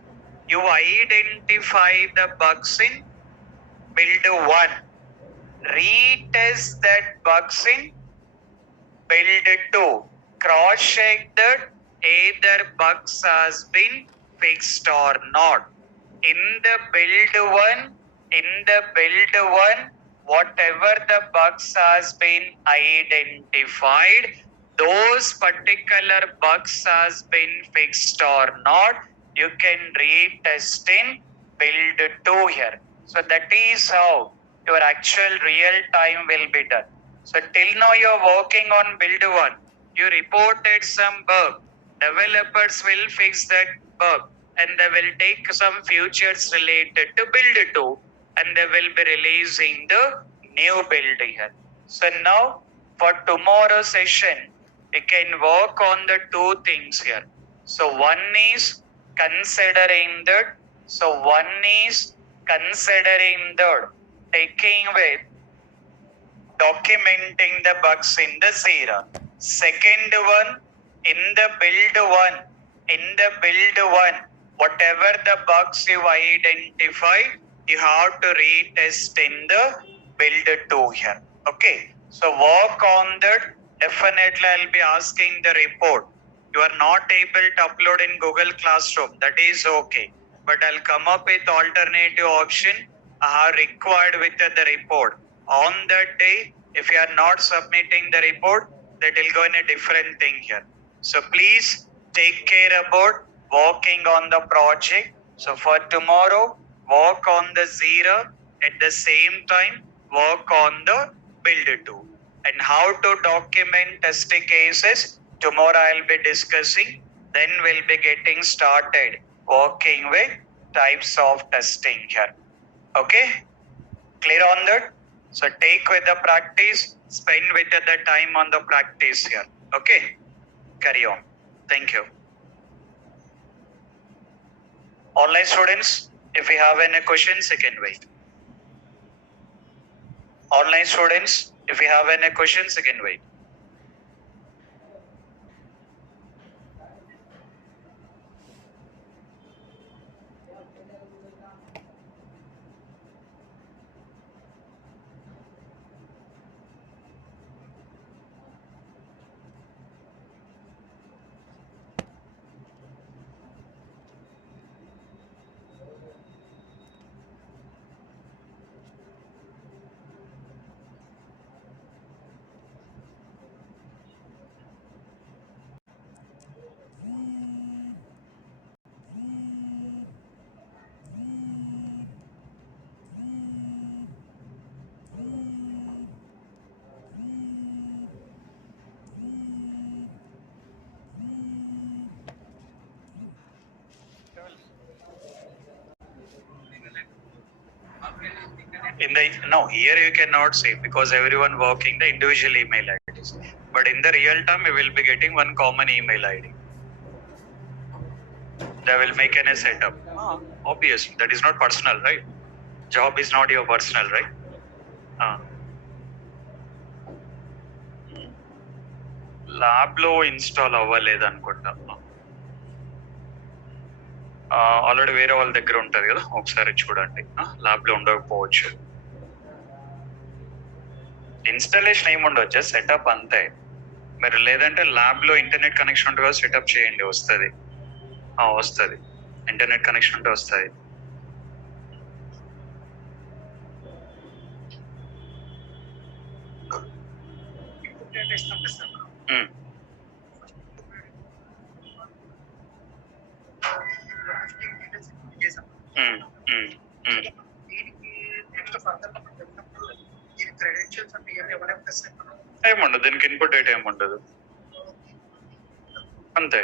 you identify the bugs in build 1. Retest that bugs in build 2. Cross check that either bugs has been fixed or not. In the build 1, whatever the bugs has been identified, those particular bugs has been fixed or not, you can retest in build 2 here. So that is how your actual real time will be done. So till now you are working on build 1. You reported some bug. Developers will fix that bug and they will take some features related to build 2 and they will be releasing the new build here. So now for tomorrow session, we can work on the two things here. So one is considering that. So one is considering that taking with documenting the bugs in the jira. Second one, in the build 1, whatever the bugs you identify, you have to retest in the build 2 here. Okay, so work on that. Definitely I'll be asking the report. You are not able to upload in Google Classroom, that is okay, but I'll come up with alternative option required with the report. On that day, if you are not submitting the report, that will go in a different thing here. So please take care about working on the project. So for tomorrow, work on the Jira, at the same time work on the build 2. And how to document test cases, tomorrow I'll be discussing. Then we'll be getting started working with types of testing here. Okay, clear on that? So take with the practice, spend with the time on the practice here. Okay, carry on. Thank you. Online students, if you have any questions, you can wait. Online students, if you have any questions, you can wait. In the no, here you cannot say because everyone working the individual email IDs. But in the real time, we will be getting one common email ID. They will make a setup. Obviously, that is not personal, right? Job is not your personal, right? Lab లో install అవ్వలేదు అనుకుంటా. Already వేరే వాళ్ళ దగ్గర ఉంటది కదా, ఒకసారి చూడండి. ల్యాబ్ లో ఉండకపోవచ్చు. ఇన్స్టాలేషన్ ఏముండవు, జస్ట్ సెటప్ అంతే. మీరు లేదంటే ల్యాబ్ లో ఇంటర్నెట్ కనెక్షన్ ఉంటుంది కదా, సెటప్ చేయండి, వస్తుంది. వస్తుంది, ఇంటర్నెట్ కనెక్షన్ ఉంటే వస్తుంది. ఏముండదు దీనికి, ఇన్పుట్ డేటా ఏముండదు, అంతే.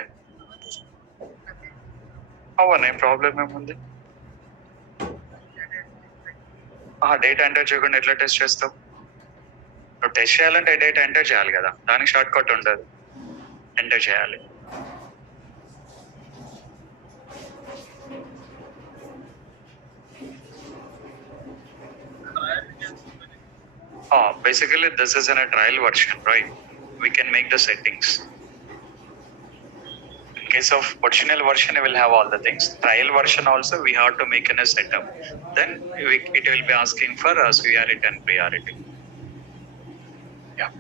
అవనే ప్రాబ్లం ఏముంది? డేటా ఎంటర్ చేయకుండా ఎట్లా టెస్ట్ చేస్తావు? నువ్వు టెస్ట్ చేయాలంటే డేటా ఎంటర్ చేయాలి కదా, దానికి షార్ట్ కట్ ఉండదు, ఎంటర్ చేయాలి. Basically this is in a trial version, right? We can make the settings. In case of original version, we will have all the things. Trial version also we have to make in a setup. Then it will be asking for severity and priority. Yeah.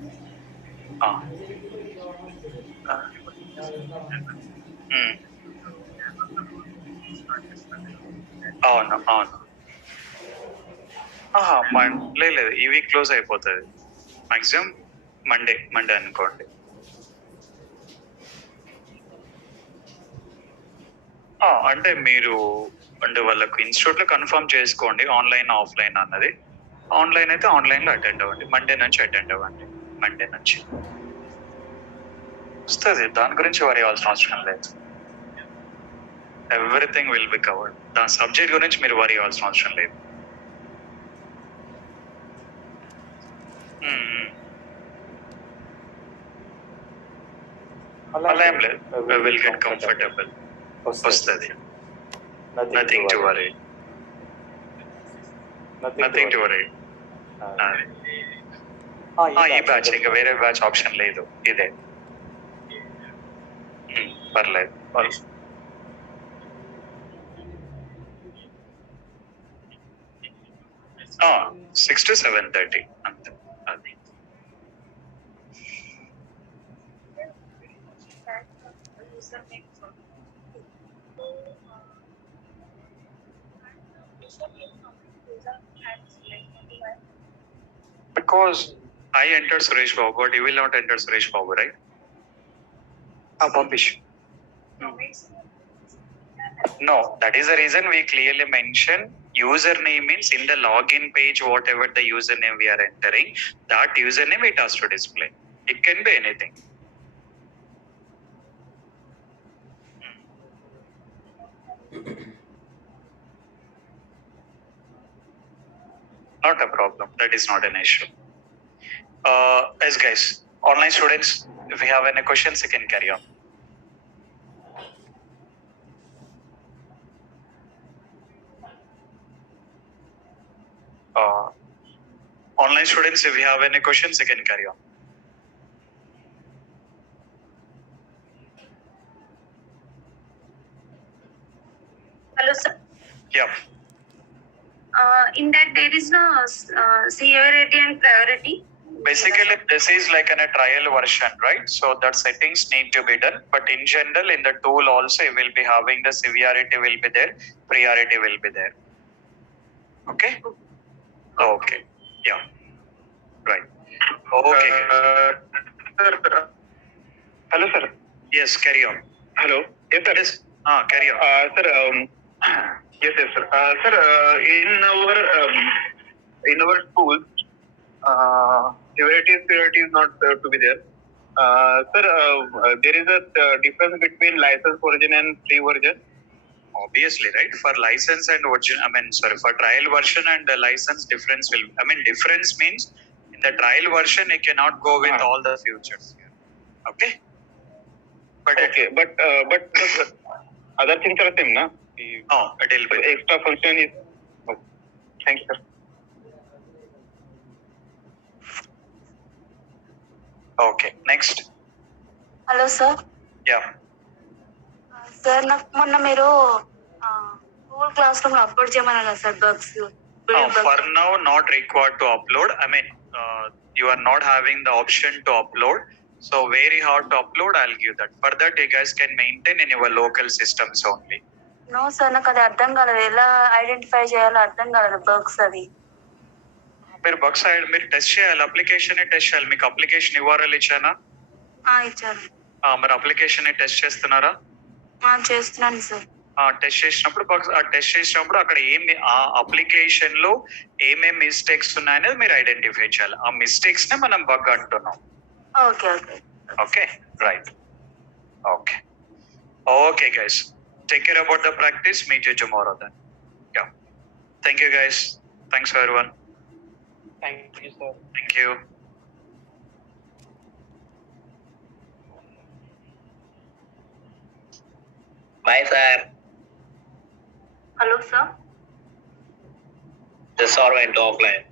అవును అవును. లేదు, ఈ week close అయిపోతుంది maximum Monday అనుకోండి. అంటే మీరు అంటే వాళ్ళకు ఇన్స్టిట్యూట్ లో కన్ఫర్మ్ చేసుకోండి ఆన్లైన్ ఆఫ్లైన్ అన్నది. ఆన్లైన్ అయితే ఆన్లైన్ లో అటెండ్ అవ్వండి, మండే నుంచి అటెండ్ అవ్వండి. మండే నుంచి వస్తుంది, దాని గురించి వరి అవ్వాల్సిన అవసరం లేదు. Everything will be covered. దాని సబ్జెక్ట్ గురించి మీరు వరి అవ్వాల్సిన అవసరం లేదు. అలా ఏం లేదు, విల్ గెట్ కంఫర్టబుల్, వస్తుంది. Nothing to worry, nothing to worry. ఈ బ్యాచ్ ఇంకా వేరే బ్యాచ్ ఆప్షన్ లేదు, ఇదే. పర్లేదు. 6 to 7:30 అంతే. అది because I entered Suresh Babu, but you will not enter Suresh Babu, right? Publish. No, that is the reason we clearly mention username means in the login page, whatever the username we are entering, that username it has to display. It can be anything. Not a problem. That is not an issue. Yes, guys, online students, if you have any questions, you can carry on. Online students, if you have any questions, you can carry on. Hello, sir. Yeah. In that there is no severity and priority. Basically, this is like a trial version, right? So that settings need to be done. But in general, in the tool also, you will be having the severity will be there, priority will be there. Okay? Okay. Yeah. Right. Okay. Sir. Hello, sir. Yes, carry on. Hello. Yes, sir. Yes. Carry on. Sir. Yes, sir. Sir, in our school, severity is not to be there. Sir, there is a difference between license version and free version. Obviously, right? For license and version, for trial version and the license, difference will. Difference means in the trial version, you cannot go with all the features. Okay. But the other things are same, na? No, it will be. Extra function is. Oh, thank you, sir. Okay, next. Hello, sir. Yeah. Sir, నాకు మొన్న మీరు Google Classroom upload చేయమన్నారు కదా sir bugs. For now, not required to upload. You are not having the option to upload. So very hard to upload. I'll give that. For that, you guys can maintain in your local systems only. No, sir. నాకు అది అర్థం కాలేదు, ఎలా identify చేయాలో అర్థం కాలేదు bugs అది. మీరు బగ్స్ మీరు టెస్ట్ చేయాలి, అప్లికేషన్ టెస్ట్ చేయాలి. మీకు అప్లికేషన్ URL ఇచ్చానా? ఇచ్చారు. మరి అప్లికేషన్ టెస్ట్ చేస్తున్నారా? చేస్తున్నాను సార్. టెస్ట్ చేసినప్పుడు టెస్ట్ చేసినప్పుడు అక్కడ ఏమి ఆ అప్లికేషన్ లో ఏమేమి మిస్టేక్స్ ఉన్నాయనేది మీరు ఐడెంటిఫై చేయాలి. ఆ మిస్టేక్స్ నే మనం బగ్ అంటున్నాం. Okay okay okay, right. Okay okay guys, take care about the practice. Meet you tomorrow then. Yeah. Thank you guys. Thanks for everyone. Thank you, sir. Thank you. Bye, sir. Hello, sir. The server went offline.